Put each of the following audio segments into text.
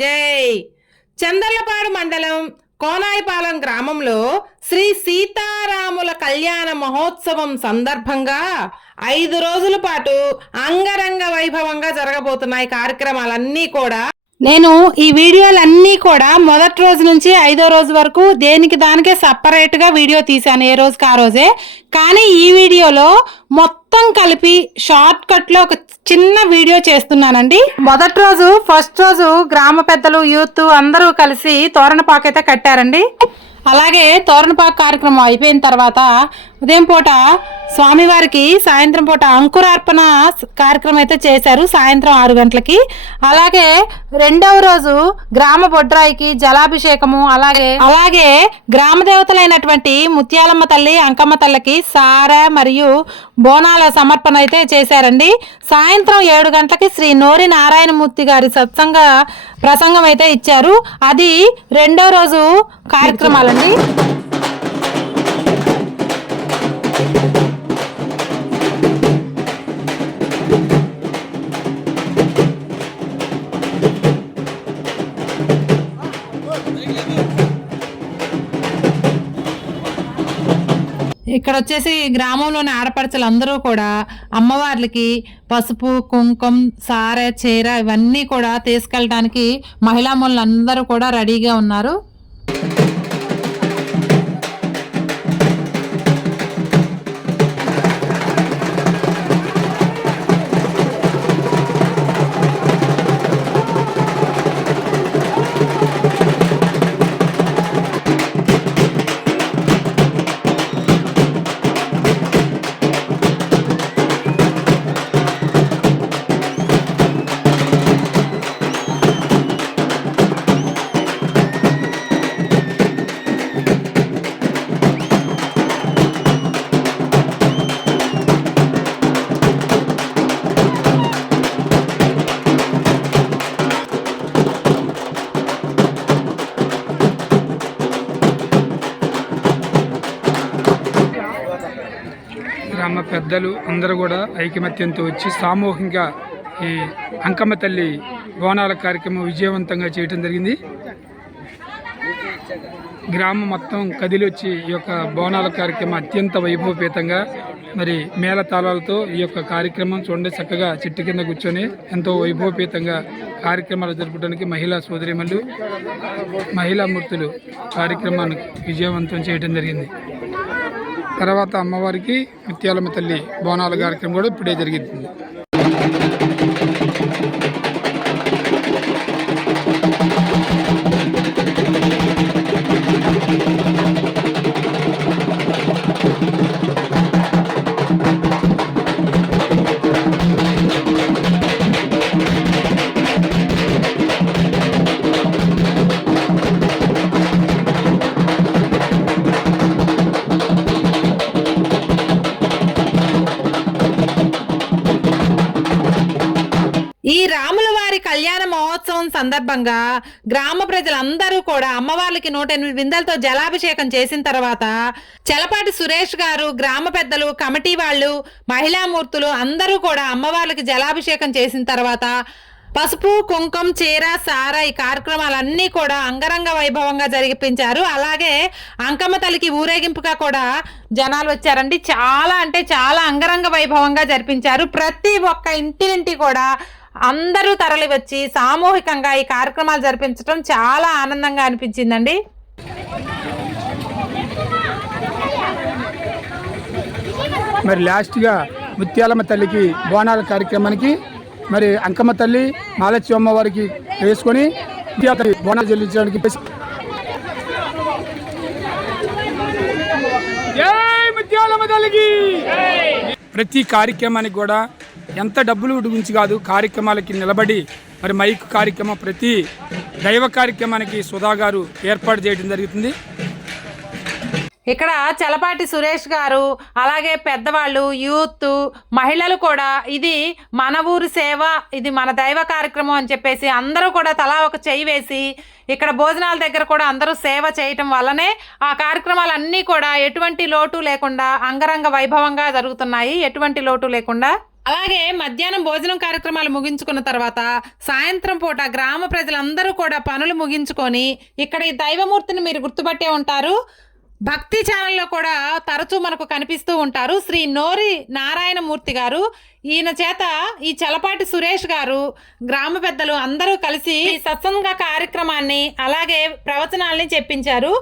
జై. చందర్లపాడు మండలం కోనాయిపాలెం గ్రామంలో శ్రీ సీతారాముల కళ్యాణ మహోత్సవం సందర్భంగా 5 రోజుల పాటు అంగరంగ వైభవంగా జరగబోతున్నాయి కార్యక్రమాలన్నీ కూడా. నేను ఈ వీడియోలన్నీ కూడా మొదటి రోజు నుంచి 5వ రోజు వరకు దేనికి దానికే సపరేట్గా వీడియో తీశాను, ఏ రోజుకి ఆ రోజే. కానీ ఈ వీడియోలో మొత్తం కలిపి షార్ట్ కట్లో ఒక చిన్న వీడియో చేస్తున్నానండి. మొదటి రోజు ఫస్ట్ రోజు గ్రామ పెద్దలు యూత్ అందరూ కలిసి తోరణపాకు అయితే కట్టారండి. అలాగే తోరణపాకు కార్యక్రమం అయిపోయిన తర్వాత ఉదయం పూట స్వామివారికి సాయంత్రం పూట అంకురార్పణ కార్యక్రమం అయితే చేశారు సాయంత్రం 6 గంటలకి. అలాగే రెండవ రోజు గ్రామ బొడ్రాయికి జలాభిషేకము, అలాగే గ్రామ దేవతలైనటువంటి ముత్యాలమ్మ తల్లి, అంకమ్మ తల్లికి సార మరియు బోనాల సమర్పణ అయితే చేశారండి. సాయంత్రం 7 గంటలకి శ్రీ నోరి నారాయణమూర్తి గారి సత్సంగ ప్రసంగం అయితే ఇచ్చారు. అది రెండవ రోజు కార్యక్రమాలండి. ఇక్కడ వచ్చేసి గ్రామంలోని ఆడపడుచులు అందరూ కూడా అమ్మవార్లకి పసుపు, కుంకుమ, సారె, చీర ఇవన్నీ కూడా తీసుకెళ్ళడానికి మహిళామణులు అందరూ కూడా రెడీగా ఉన్నారు. గ్రామ పెద్దలు అందరూ కూడా ఐకమత్యంతో వచ్చి సామూహికంగా ఈ అంకమ్మ తల్లి బోనాల కార్యక్రమం విజయవంతంగా చేయటం జరిగింది. గ్రామం మొత్తం కదిలొచ్చి ఈ యొక్క బోనాల కార్యక్రమం అత్యంత వైభవపేతంగా మరి మేళతాళాలతో ఈ యొక్క కార్యక్రమం చూడండి, చక్కగా చెట్టు కింద కూర్చొని ఎంతో వైభవపేతంగా కార్యక్రమాలు జరపడానికి మహిళా సోదరిమణులు, మహిళామూర్తులు కార్యక్రమాన్ని విజయవంతం చేయడం జరిగింది. తర్వాత అమ్మవారికి ముత్యాలమ్మ తల్లి బోనాల కార్యక్రమం కూడా ఇప్పుడే జరిగింది. ఈ రాముల వారి కళ్యాణ మహోత్సవం సందర్భంగా గ్రామ ప్రజలందరూ కూడా అమ్మవార్లకి 108 బిందెలతో జలాభిషేకం చేసిన తర్వాత చలపాటి సురేష్ గారు, గ్రామ పెద్దలు, కమిటీ వాళ్ళు, మహిళామూర్తులు అందరూ కూడా అమ్మవార్లకి జలాభిషేకం చేసిన తర్వాత పసుపు, కుంకుమ, చీర, సార ఈ కార్యక్రమాలన్నీ కూడా అంగరంగ వైభవంగా జరిపించారు. అలాగే అంకమ్మ తల్లికి ఊరేగింపుగా కూడా జనాలు వచ్చారండి. చాలా అంటే చాలా అంగరంగ వైభవంగా జరిపించారు. ప్రతి ఒక్క ఇంటి కూడా అందరూ తరలి వచ్చి సామూహికంగా ఈ కార్యక్రమాలు జరిపించడం చాలా ఆనందంగా అనిపించిందండి. మరి లాస్ట్గా ముత్యాలమ్మ తల్లికి బోనాల కార్యక్రమానికి మరి అంకమ్మ తల్లి, మాలచ్చి అమ్మవారికి వేసుకొని బోనాలు చెల్లించడానికి ప్రతి కార్యక్రమానికి కూడా ఎంత డబ్బులు గురించి కాదు, కార్యక్రమాలకి నిలబడి మరి మైక్ కార్యక్రమం ప్రతి దైవ కార్యక్రమానికి సుధా గారు ఏర్పాటు చేయడం జరుగుతుంది. ఇక్కడ చలపాటి సురేష్ గారు, అలాగే పెద్దవాళ్ళు, యూత్, మహిళలు కూడా ఇది మన ఊరి సేవ, ఇది మన దైవ కార్యక్రమం అని చెప్పేసి అందరూ కూడా తలా ఒక చెయ్యి వేసి ఇక్కడ భోజనాల దగ్గర కూడా అందరూ సేవ చేయటం వల్లనే ఆ కార్యక్రమాలన్నీ కూడా ఎటువంటి లోటు లేకుండా అంగరంగ వైభవంగా జరుగుతున్నాయి. ఎటువంటి లోటు లేకుండా అలాగే మధ్యాహ్నం భోజనం కార్యక్రమాలు ముగించుకున్న తర్వాత సాయంత్రం పూట గ్రామ ప్రజలందరూ కూడా పనులు ముగించుకొని ఇక్కడ ఈ దైవమూర్తిని మీరు గుర్తుపట్టే ఉంటారు. భక్తి ఛానల్లో కూడా తరచూ మనకు కనిపిస్తూ ఉంటారు శ్రీ నోరి నారాయణమూర్తి గారు. ఈయన చేత ఈ చలపాటి సురేష్ గారు గ్రామ పెద్దలు అందరూ కలిసి ఈ సత్సంగ కార్యక్రమాన్ని అలాగే ప్రవచనాల్ని చెప్పించారు.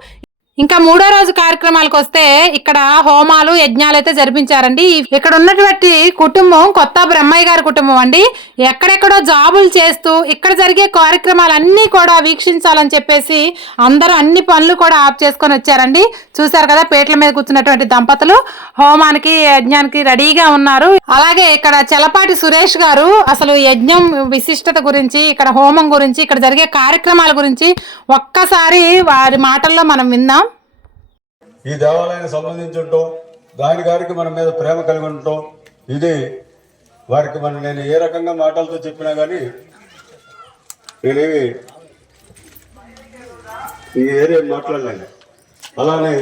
ఇంకా మూడో రోజు కార్యక్రమాలకు వస్తే ఇక్కడ హోమాలు యజ్ఞాలు అయితే జరిపించారండి. ఇక్కడ ఉన్నటువంటి కుటుంబం కొత్త బ్రహ్మయ్య గారి కుటుంబం అండి. ఎక్కడెక్కడో జాబులు చేస్తూ ఇక్కడ జరిగే కార్యక్రమాలన్నీ కూడా వీక్షించాలని చెప్పేసి అందరూ అన్ని పనులు కూడా ఆఫ్ చేసుకొని వచ్చారండి. చూసారు కదా పీటల మీద కూర్చున్నటువంటి దంపతులు హోమానికి యజ్ఞానికి రెడీగా ఉన్నారు. అలాగే ఇక్కడ చలపాటి సురేష్ గారు అసలు యజ్ఞం విశిష్టత గురించి, ఇక్కడ హోమం గురించి, ఇక్కడ జరిగే కార్యక్రమాల గురించి ఒక్కసారి వారి మాటల్లో మనం విందాం. ఈ దేవాలయానికి సంబంధించి ఉండటం, దాని గారికి మన మీద ప్రేమ కలిగి ఉండటం, ఇది వారికి నేను ఏ రకంగా మాటలతో చెప్పినా కానీ నేనేమి ఈ ఏరియా మాట్లాడలేను. అలానే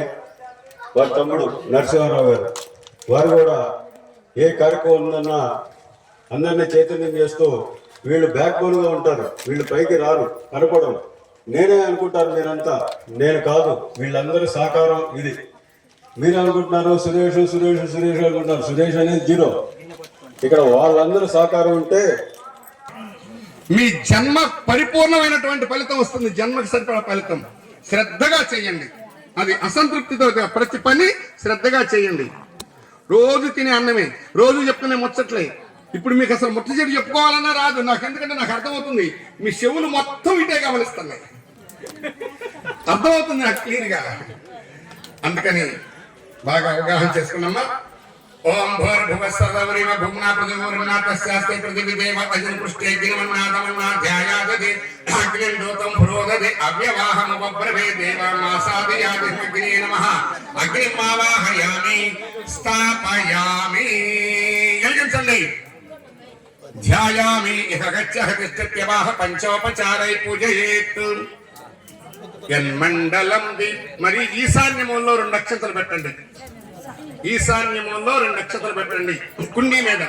వారి తమ్ముడు నరసింహారావు గారు, వారు కూడా ఏ కార్యక్రమం ఉందన్నా అందరినీ చైతన్యం చేస్తూ వీళ్ళు బ్యాక్ బోన్గా ఉంటారు, వీళ్ళు పైకి రారు కనపడరు. నేనే అనుకుంటారు మీరంతా, నేను కాదు, వీళ్ళందరూ సహకారం ఇది. మీరు అనుకుంటున్నారు సురేష్ సురేష్ సురేష్ అనుకుంటున్నారు, సురేష్ అనేది జీరో. ఇక్కడ వాళ్ళందరూ సహకారం ఉంటే మీ జన్మ పరిపూర్ణమైనటువంటి ఫలితం వస్తుంది. జన్మకి సరిపడా ఫలితం. శ్రద్ధగా చేయండి. అది అసంతృప్తితో ప్రతి పని శ్రద్ధగా చేయండి. రోజు తినే అన్నమే, రోజు చెప్తునే ముచ్చట్లే. ఇప్పుడు మీకు అసలు ముచ్చట చెప్పుకోవాలన్నా రాదు నాకు, ఎందుకంటే నాకు అర్థమవుతుంది మీ చెవులు మొత్తం ఇటే గమనిస్తున్నాయి, అర్థమవుతుంది నాకు క్లియర్గా. అందుకని బాగా అవగాహన చేసుకున్నామా. ఓం భూర్భువః స్వః భూమ్నా పృథివీర్నా తస్యాస్తి పృథివీ దేవ అజన్ పృష్ఠే గిరిమన్నాదమన్నా ధ్యాయాదది అగ్నిం దూతం పురోదది అవ్యవాహముపబ్రవే దేవామాసాదయాది అగ్నే నమః అగ్నిం ఆవాహయామి స్థాపయామి. ఎలిగించండి. ధ్యాయామి ఇహ గచ్చః తిష్టత్యవాహ పంచోపచారై పూజయేత్. యన్మండలం మరి ఈశాన్యములో 2 నక్షత్రాలు పెట్టండి. ఈశాన్యములో 2 నక్షత్రాలు పెట్టండి కుండీ మీద.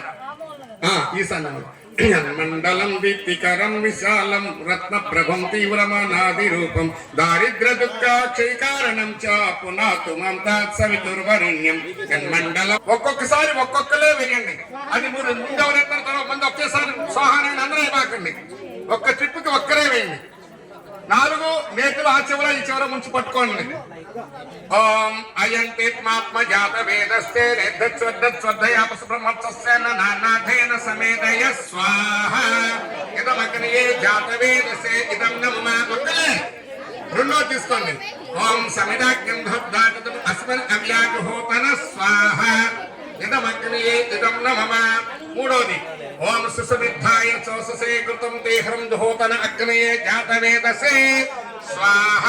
ఈశాన్యములో యన్మండలం దీప్తికరం విశాలం రత్న ప్రభం తీవ్రమానాది రూపం దారిద్ర దుఃఖ క్షయకారణం చ పునాతు మంతాత్ సవితుర్వరుణ్యం. యన్మండలం ఒక్కొక్కసారి ఒక్కొక్కలే వేయండి. అది మీరు ముందెవరెత్తారు తర్వాత మంది ఒకేసారి సోహాన్ని అందరూ బాకండి. ఒక్క ట్రిప్కి ఒక్కరే వేయండి. 4 మేకలు ఆ చివర ఈ చివర ముంచి పట్టుకోండి. ఓం అయంతిత్మాత్మ జాత వేదస్తే నానాథేన సమేదయ స్వాహ. ఇదమగ్నయే జాత వేదసే ఇదం నమః. రెండో తీసుకోండి. ఓం సమిదాగ్నం ధుద్ధాతు అస్మిన్ అవ్యాజుహోతన స్వాహ. ఇదమగ్నయే ఇదం నమః. మూడోది ఓం సుసమిద్ధాయ చోససే కృతం దేహం దుహోతన అగ్నయే జాతవేదసే స్వాహ.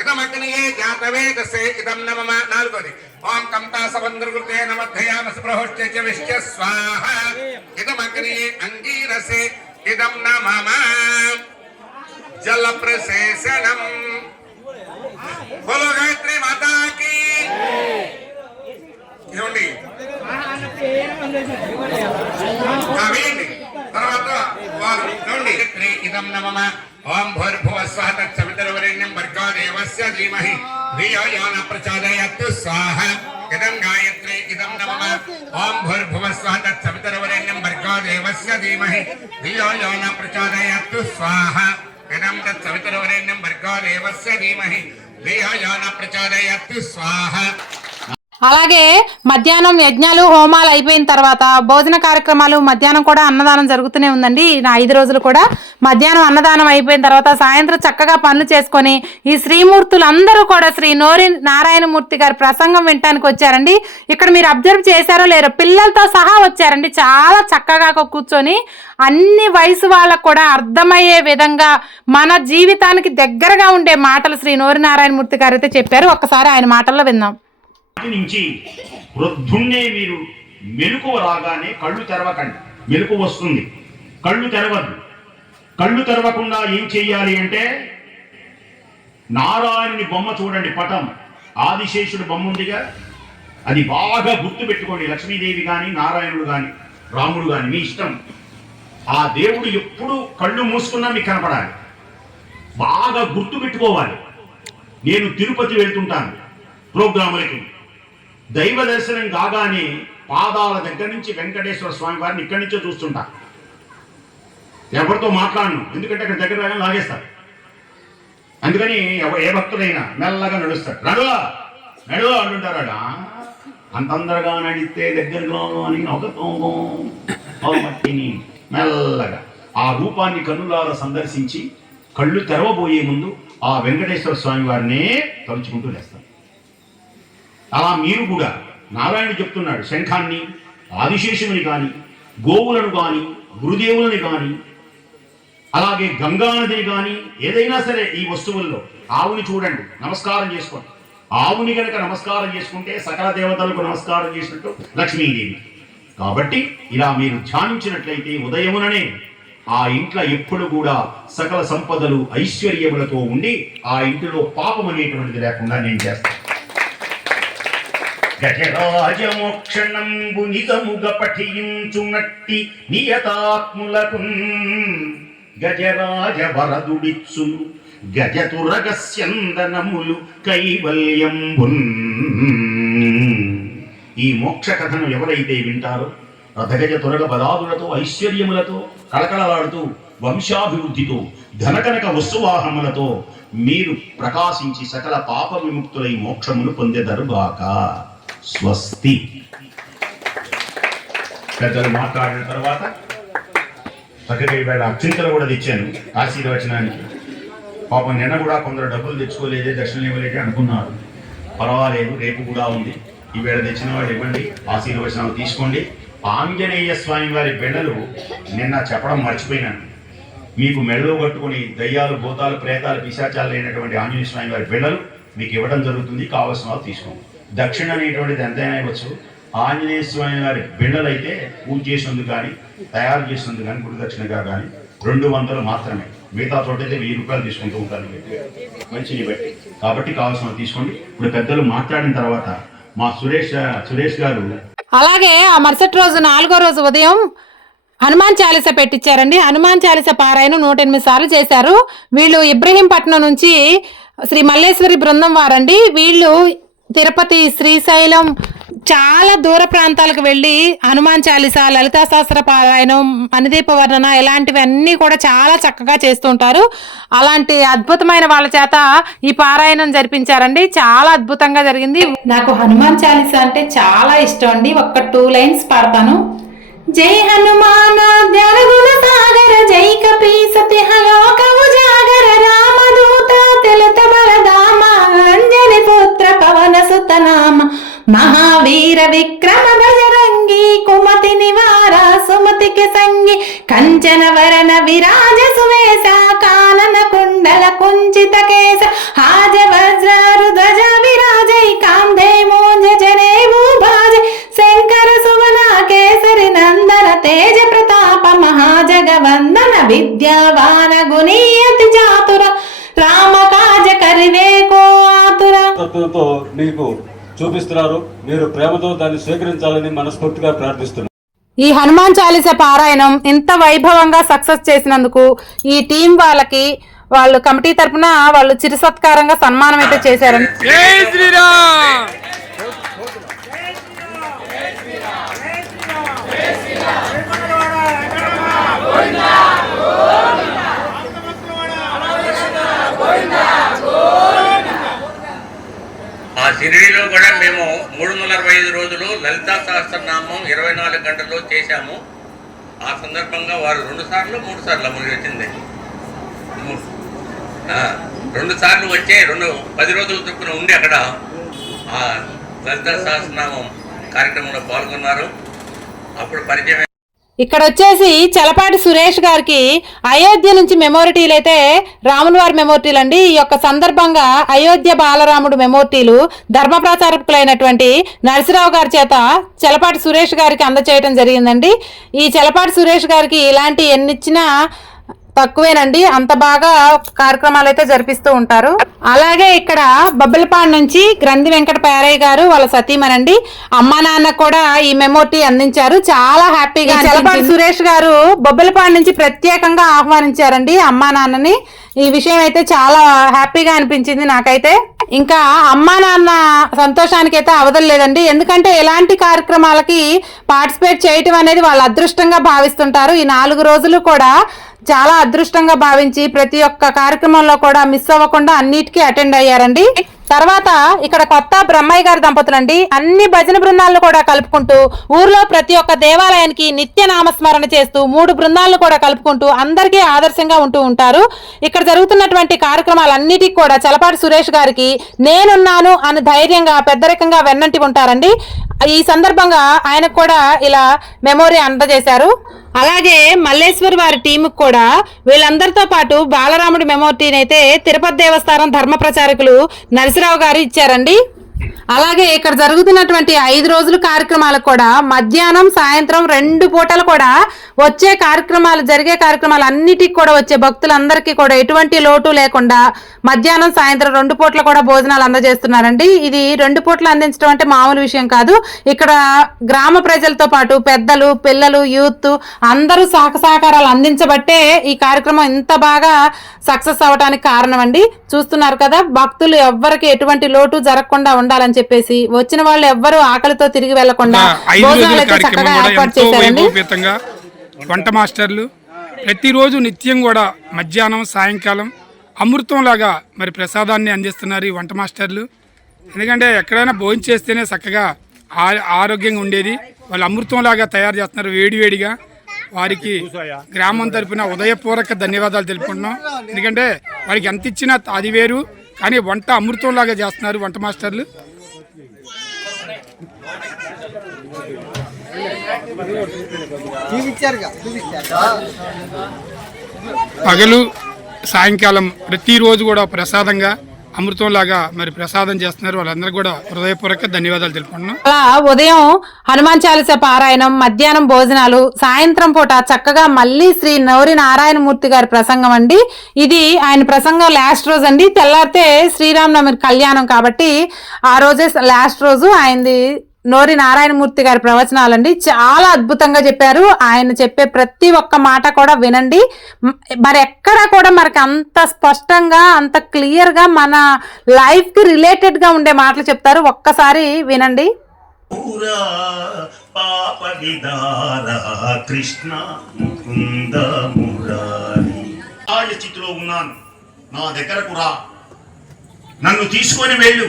ఇదమగ్నయే జాతవేదసే ఇదం నమః. నాలుగోది ఓం కంతాసవంద్రకృతే నమధ్యామస ప్రహోష్టే చ విష్య స్వాహ. ఇదమగ్నయే అంగీరసే ఇదం నమః. జల ప్రశేషణం. బోలో గాయత్రి మాతాకి. ఇవ్వండి తర్వాత వారు ఇదం నమః. ఓం భూర్భువః స్వః తత్సవితుర్వరేణ్యం భర్గో దేవస్య ధీమహి ధియో యో నః ప్రచోదయాత్ స్వాహ. ఇదం గాయత్రీ ఇదం నమః. ఓం భూర్భువః స్వః తత్సవితుర్వరేణ్యం భర్గో దేవస్య ధీమహి ధియో యో నః ప్రచోదయాత్ స్వాహ. ఇదం తత్సవితుర్వరేణ్యం భర్గో దేవస్య ధీమహి ధియో యో నః ప్రచోదయాత్ స్వాహ. అలాగే మధ్యాహ్నం యజ్ఞాలు హోమాలు అయిపోయిన తర్వాత భోజన కార్యక్రమాలు, మధ్యాహ్నం కూడా అన్నదానం జరుగుతూనే ఉందండి. 5 రోజులు కూడా మధ్యాహ్నం అన్నదానం అయిపోయిన తర్వాత సాయంత్రం చక్కగా పనులు చేసుకొని ఈ శ్రీమూర్తులు అందరూ కూడా శ్రీ నోరి నారాయణమూర్తి గారి ప్రసంగం వినటానికి వచ్చారండి. ఇక్కడ మీరు అబ్జర్వ్ చేశారో లేరో, పిల్లలతో సహా వచ్చారండి. చాలా చక్కగా కూర్చొని అన్ని వయసు వాళ్ళకు కూడా అర్థమయ్యే విధంగా మన జీవితానికి దగ్గరగా ఉండే మాటలు శ్రీ నోరి నారాయణమూర్తి గారు అయితే చెప్పారు. ఒక్కసారి ఆయన మాటల్లో విందాం. నుంచి వృద్ధుణ్ణే మీరు మెలకువ రాగానే కళ్ళు తెరవకండి. మెలకు వస్తుంది, కళ్ళు తెరవద్దు. కళ్ళు తెరవకుండా ఏం చెయ్యాలి అంటే నారాయణుని బొమ్మ చూడండి, పటం ఆదిశేషుడు బొమ్మ ఉందిగా, అది బాగా గుర్తు పెట్టుకోండి. లక్ష్మీదేవి కానీ నారాయణుడు కానీ రాముడు కానీ మీ ఇష్టం. ఆ దేవుడు ఎప్పుడు కళ్ళు మూసుకున్నా మీకు కనపడాలి. బాగా గుర్తు పెట్టుకోవాలి. నేను తిరుపతి వెళ్తుంటాను ప్రోగ్రాములకి. దైవ దర్శనం కాగానే పాదాల దగ్గర నుంచి వెంకటేశ్వర స్వామి వారిని ఇక్కడి నుంచో చూస్తుంటా. ఎవరితో మాట్లాడను, ఎందుకంటే అక్కడ దగ్గర రాగానే లాగేస్తారు. అందుకని ఏ భక్తుడైనా మెల్లగా నడుస్తాడు. నడువా నడువా అంటుంటారా. అంత తొందరగా నడిస్తే దగ్గరలో అని ఒక మట్టిని మెల్లగా ఆ రూపాన్ని కన్నులారా సందర్శించి కళ్ళు తెరవబోయే ముందు ఆ వెంకటేశ్వర స్వామి వారినే తలుచుకుంటూ లేస్తారు. అలా మీరు కూడా నారాయణ చెప్తున్నాడు, శంఖాన్ని, ఆదిశేషుని కానీ, గోవులను కానీ, గురుదేవులని కానీ, అలాగే గంగానదిని కానీ, ఏదైనా సరే ఈ వస్తువుల్లో ఆవుని చూడండి, నమస్కారం చేసుకోండి. ఆవుని కనుక నమస్కారం చేసుకుంటే సకల దేవతలకు నమస్కారం చేసినట్టు లక్ష్మీదేవి. కాబట్టి ఇలా మీరు ధ్యానించినట్లయితే ఉదయముననే ఆ ఇంట్లో ఎప్పుడు కూడా సకల సంపదలు ఐశ్వర్యములతో ఉండి ఆ ఇంటిలో పాపం అనేటువంటిది లేకుండా నేను చేస్తాను. గజరాజమోక్షణంబు నిజముగ పఠించునట్టి నియతాత్ములకు గజరాజ వరదుడిచ్చును గజతురగస్యందనములు కైవల్యంబున్. ఈ మోక్ష కథను ఎవరైతే వింటారో రథగజ తురగ బలాదులతో ఐశ్వర్యములతో కళకళలాడుతూ వంశాభివృద్ధితో ధనకనక వస్తువాహములతో మీరు ప్రకాశించి సకల పాప విముక్తులై మోక్షమును పొందెదరుగాక. స్వస్తి. పెద్దలు మాట్లాడిన తర్వాత చక్కగా ఇవాళ అక్షింతలు కూడా తెచ్చాను ఆశీర్వచనానికి. పాపం నిన్న కూడా కొందరు డబ్బులు తెచ్చుకోలేదే, దర్శనం ఇవ్వలేదే అనుకున్నారు. పర్వాలేదు, రేపు కూడా ఉంది. ఈవేళ తెచ్చిన వాళ్ళు ఇవ్వండి, ఆశీర్వచనాలు తీసుకోండి. ఆంజనేయ స్వామి వారి బెళ్ళలు నిన్న చెప్పడం మర్చిపోయినాను. మీకు మెళ్ళలో కట్టుకుని దయ్యాలు, భూతాలు, ప్రేతాలు, పిశాచాలు లేనటువంటి ఆంజనేయ స్వామి వారి బెళ్ళలు మీకు ఇవ్వడం జరుగుతుంది. కావాల్సిన వాళ్ళు తీసుకోండి. దక్షిణ అనేటువంటిది ఎంతైనా ఇవ్వచ్చు. ఆంజనేయ స్వామి వారి బిళ్ళలు అయితే పూజ చేసినందుకు కానీ, తయారు చేసినందుకు కానీ, గురుదక్షిణగా కానీ 200 మాత్రమే. మిగతా చోటైతే 1000 రూపాయలు తీసుకుంటూ ఉంటాను మంచిని బట్టి. కాబట్టి కావాల్సిన తీసుకోండి. ఇప్పుడు పెద్దలు మాట్లాడిన తర్వాత మా సురేష్ గారు అలాగే ఆ మరుసటి రోజు 4వ రోజు ఉదయం హనుమాన్ చాలీస పెట్టించారండి. హనుమాన్ చాలీస పారాయణ 108 సార్లు చేశారు. వీళ్ళు ఇబ్రహీంపట్నం నుంచి శ్రీ మల్లేశ్వరి బృందం వారండి. వీళ్ళు తిరుపతి, శ్రీశైలం చాలా దూర ప్రాంతాలకు వెళ్ళి హనుమాన్ చాలీస, లలితా సహస్ర పారాయణం, మణిదీప వర్ణన ఇలాంటివన్నీ కూడా చాలా చక్కగా చేస్తుంటారు. అలాంటి అద్భుతమైన వాళ్ళ చేత ఈ పారాయణం జరిపించారండి. చాలా అద్భుతంగా జరిగింది. నాకు హనుమాన్ చాలీస అంటే చాలా ఇష్టం అండి. ఒక్క 2 లైన్స్ పాడతాను. జై హనుమాన ధ్యానగుణ సాగర, జై కపీసతి హలోక ఉజాగర, రామదూత తెలుత బలదామ, అంజని పుత్ర పవన సుతనామ, మహావీర విక్రమ బజరంగి, కుమతి నివార సుమతికి సంగి, కంచన వరణ విరాజ సువేశ, కానన కుండల కుంచిత కేశ, హాజ వజ్రారు ధ్వజ విరాజై, కాంధే మోంజ జనేవు భాజ, శంకర సువన కేసరి నందన, తేజ ప్రతాప మహాజగవందన, విద్యావాన గుణీయతి చాతుర, రామ కాజ కరివే కో ఆతుర. తత్వంతో మీకు చూపిస్తున్నారు. మీరు ప్రేమతో దాన్ని స్వీకరించాలని మనస్ఫూర్తిగా ప్రార్థిస్తున్నాను. ఈ హనుమాన్ చాలీస పారాయణం ఇంత వైభవంగా సక్సెస్ చేసినందుకు ఈ టీం వాళ్ళకి వాళ్ళు కమిటీ తరపున వాళ్ళు చిరు సత్కారంగా సన్మానం అయితే చేశారండి. జై శ్రీరామ్. ఆ షిరిడీలో కూడా మేము 365 రోజులు లలితా సహస్రనామం 24 గంటల్లో చేశాము. ఆ సందర్భంగా వారు 2 సార్లు 3 సార్లు అమలు వచ్చింది. 2 సార్లు వచ్చే 10 రోజుల చొప్పున ఉండి అక్కడ ఆ లలితా సహస్రనామం కార్యక్రమంలో పాల్గొన్నారు. అప్పుడు పరిచయం. ఇక్కడ వచ్చేసి చలపాటి సురేష్ గారికి అయోధ్య నుంచి మెమోరిటీలు అయితే రాముల వారి మెమోరిటీలు అండి. ఈ యొక్క సందర్భంగా అయోధ్య బాలరాముడు మెమోరిటీలు ధర్మ ప్రచారకులైనటువంటి నరసింహరావు గారి చేత చలపాటి సురేష్ గారికి అందచేయడం జరిగిందండి. ఈ చలపాటి సురేష్ గారికి ఇలాంటి ఎన్నిచ్చినా తక్కువేనండి, అంత బాగా కార్యక్రమాలు అయితే జరిపిస్తూ ఉంటారు. అలాగే ఇక్కడ బొబ్బలపాడు నుంచి గ్రంథి వెంకట పేరయ్య గారు వాళ్ళ సతీమనండి అమ్మా నాన్న కూడా ఈ మెమోటీ అందించారు. చాలా హ్యాపీగా చలపాటి సురేష్ గారు బొబ్బలపాడు నుంచి ప్రత్యేకంగా ఆహ్వానించారండి అమ్మా నాన్నని. ఈ విషయం అయితే చాలా హ్యాపీగా అనిపించింది నాకైతే. ఇంకా అమ్మా నాన్న సంతోషానికి అయితే అవదలేదండి, ఎందుకంటే ఇలాంటి కార్యక్రమాలకి పార్టిసిపేట్ చేయటం అనేది వాళ్ళు అదృష్టంగా భావిస్తుంటారు. ఈ 4 రోజులు కూడా చాలా అదృష్టంగా భావించి ప్రతి ఒక్క కార్యక్రమంలో కూడా మిస్ అవ్వకుండా అన్నిటికీ అటెండ్ అయ్యారండి. తర్వాత ఇక్కడ కొత్త బ్రహ్మయ్య గారి దంపతులండి అన్ని భజన బృందాలను కూడా కలుపుకుంటూ ఊర్లో ప్రతి ఒక్క దేవాలయానికి నిత్య నామస్మరణ చేస్తూ 3 బృందాలను కూడా కలుపుకుంటూ అందరికీ ఆదర్శంగా ఉంటూ ఉంటారు. ఇక్కడ జరుగుతున్నటువంటి కార్యక్రమాలన్నిటికీ కూడా చలపాటి సురేష్ గారికి నేనున్నాను అని ధైర్యంగా పెద్దరికంగా వెన్నంటి ఉంటారండి. ఈ సందర్భంగా ఆయనకు కూడా ఇలా మెమోరీ అందజేశారు. అలాగే మల్లేశ్వర్ వారి టీముకు కూడా వీళ్ళందరితో పాటు బాలరాముడి మెమోరీని అయితే తిరుపతి దేవస్థానం ధర్మ ప్రచారకులు నరసరావు గారు ఇచ్చారండి. అలాగే ఇక్కడ జరుగుతున్నటువంటి 5 రోజుల కార్యక్రమాలకు కూడా మధ్యాహ్నం సాయంత్రం 2 పూటలు కూడా జరిగే కార్యక్రమాలు అన్నిటికి కూడా వచ్చే భక్తులందరికీ కూడా ఎటువంటి లోటు లేకుండా మధ్యాహ్నం సాయంత్రం 2 పూటలు కూడా భోజనాలు అందజేస్తున్నారండి. ఇది 2 పూటలు అందించడం అంటే మామూలు విషయం కాదు. ఇక్కడ గ్రామ ప్రజలతో పాటు పెద్దలు, పిల్లలు, యూత్ అందరూ సహకారాలు అందించబట్టే ఈ కార్యక్రమం ఇంత బాగా సక్సెస్ అవడానికి కారణం అండి. చూస్తున్నారు కదా, భక్తులు ఎవ్వరికి ఎటువంటి లోటు జరగకుండా ఉండాలని చెప్పేసి వచ్చిన వాళ్ళు ఎవ్వరూ ఆకలితో తిరిగి వెళ్లకుండా భోజనాలు అయితే చక్కగా ఏర్పాటు చేశారండి. వంట మాస్టర్లు ప్రతిరోజు నిత్యం కూడా మధ్యాహ్నం సాయంకాలం అమృతంలాగా మరి ప్రసాదాన్ని అందిస్తున్నారు ఈ వంట మాస్టర్లు. ఎందుకంటే ఎక్కడైనా భోజనం చేస్తేనే చక్కగా ఆరోగ్యంగా ఉండేది, వాళ్ళు అమృతంలాగా తయారు చేస్తున్నారు వేడివేడిగా. వారికి గ్రామం తరపున ఉదయపూర్వక ధన్యవాదాలు తెలుపుకుంటున్నాం. ఎందుకంటే వారికి ఎంత ఇచ్చినా అది వేరు, కానీ వంట అమృతంలాగా చేస్తున్నారు వంట మాస్టర్లు. పగలు సాయంకాలం ప్రతిరోజు కూడా ప్రసాదంగా అమృతంలాగా మరి ప్రసాదం చేస్తున్నారు. వాళ్ళందరూ కూడా హృదయపూర్వక ధన్యవాదాలు తెలుపుకుంటున్నాం. అలా ఉదయం హనుమాన్ చాలీసా పారాయణం, మధ్యాహ్నం భోజనాలు, సాయంత్రం పూట చక్కగా మళ్ళీ శ్రీ నోరి నారాయణమూర్తి గారి ప్రసంగం అండి. ఇది ఆయన ప్రసంగం లాస్ట్ రోజు అండి. తెల్లారితే శ్రీరామనవమి కళ్యాణం కాబట్టి ఆ రోజే లాస్ట్ రోజు ఆయనది. నోరి నారాయణమూర్తి గారి ప్రవచనాలండి చాలా అద్భుతంగా చెప్పారు. ఆయన చెప్పే ప్రతి ఒక్క మాట కూడా వినండి. మరి ఎక్కడ కూడా మనకి అంత స్పష్టంగా అంత క్లియర్ గా మన లైఫ్ కి రిలేటెడ్ గా ఉండే మాటలు చెప్తారు. ఒక్కసారి వినండి. కృష్ణ ముకుంద మురారి స్థితిలో ఉన్నాను, నా దగ్గరకు రా, నన్ను తీసుకొని వెళ్ళు.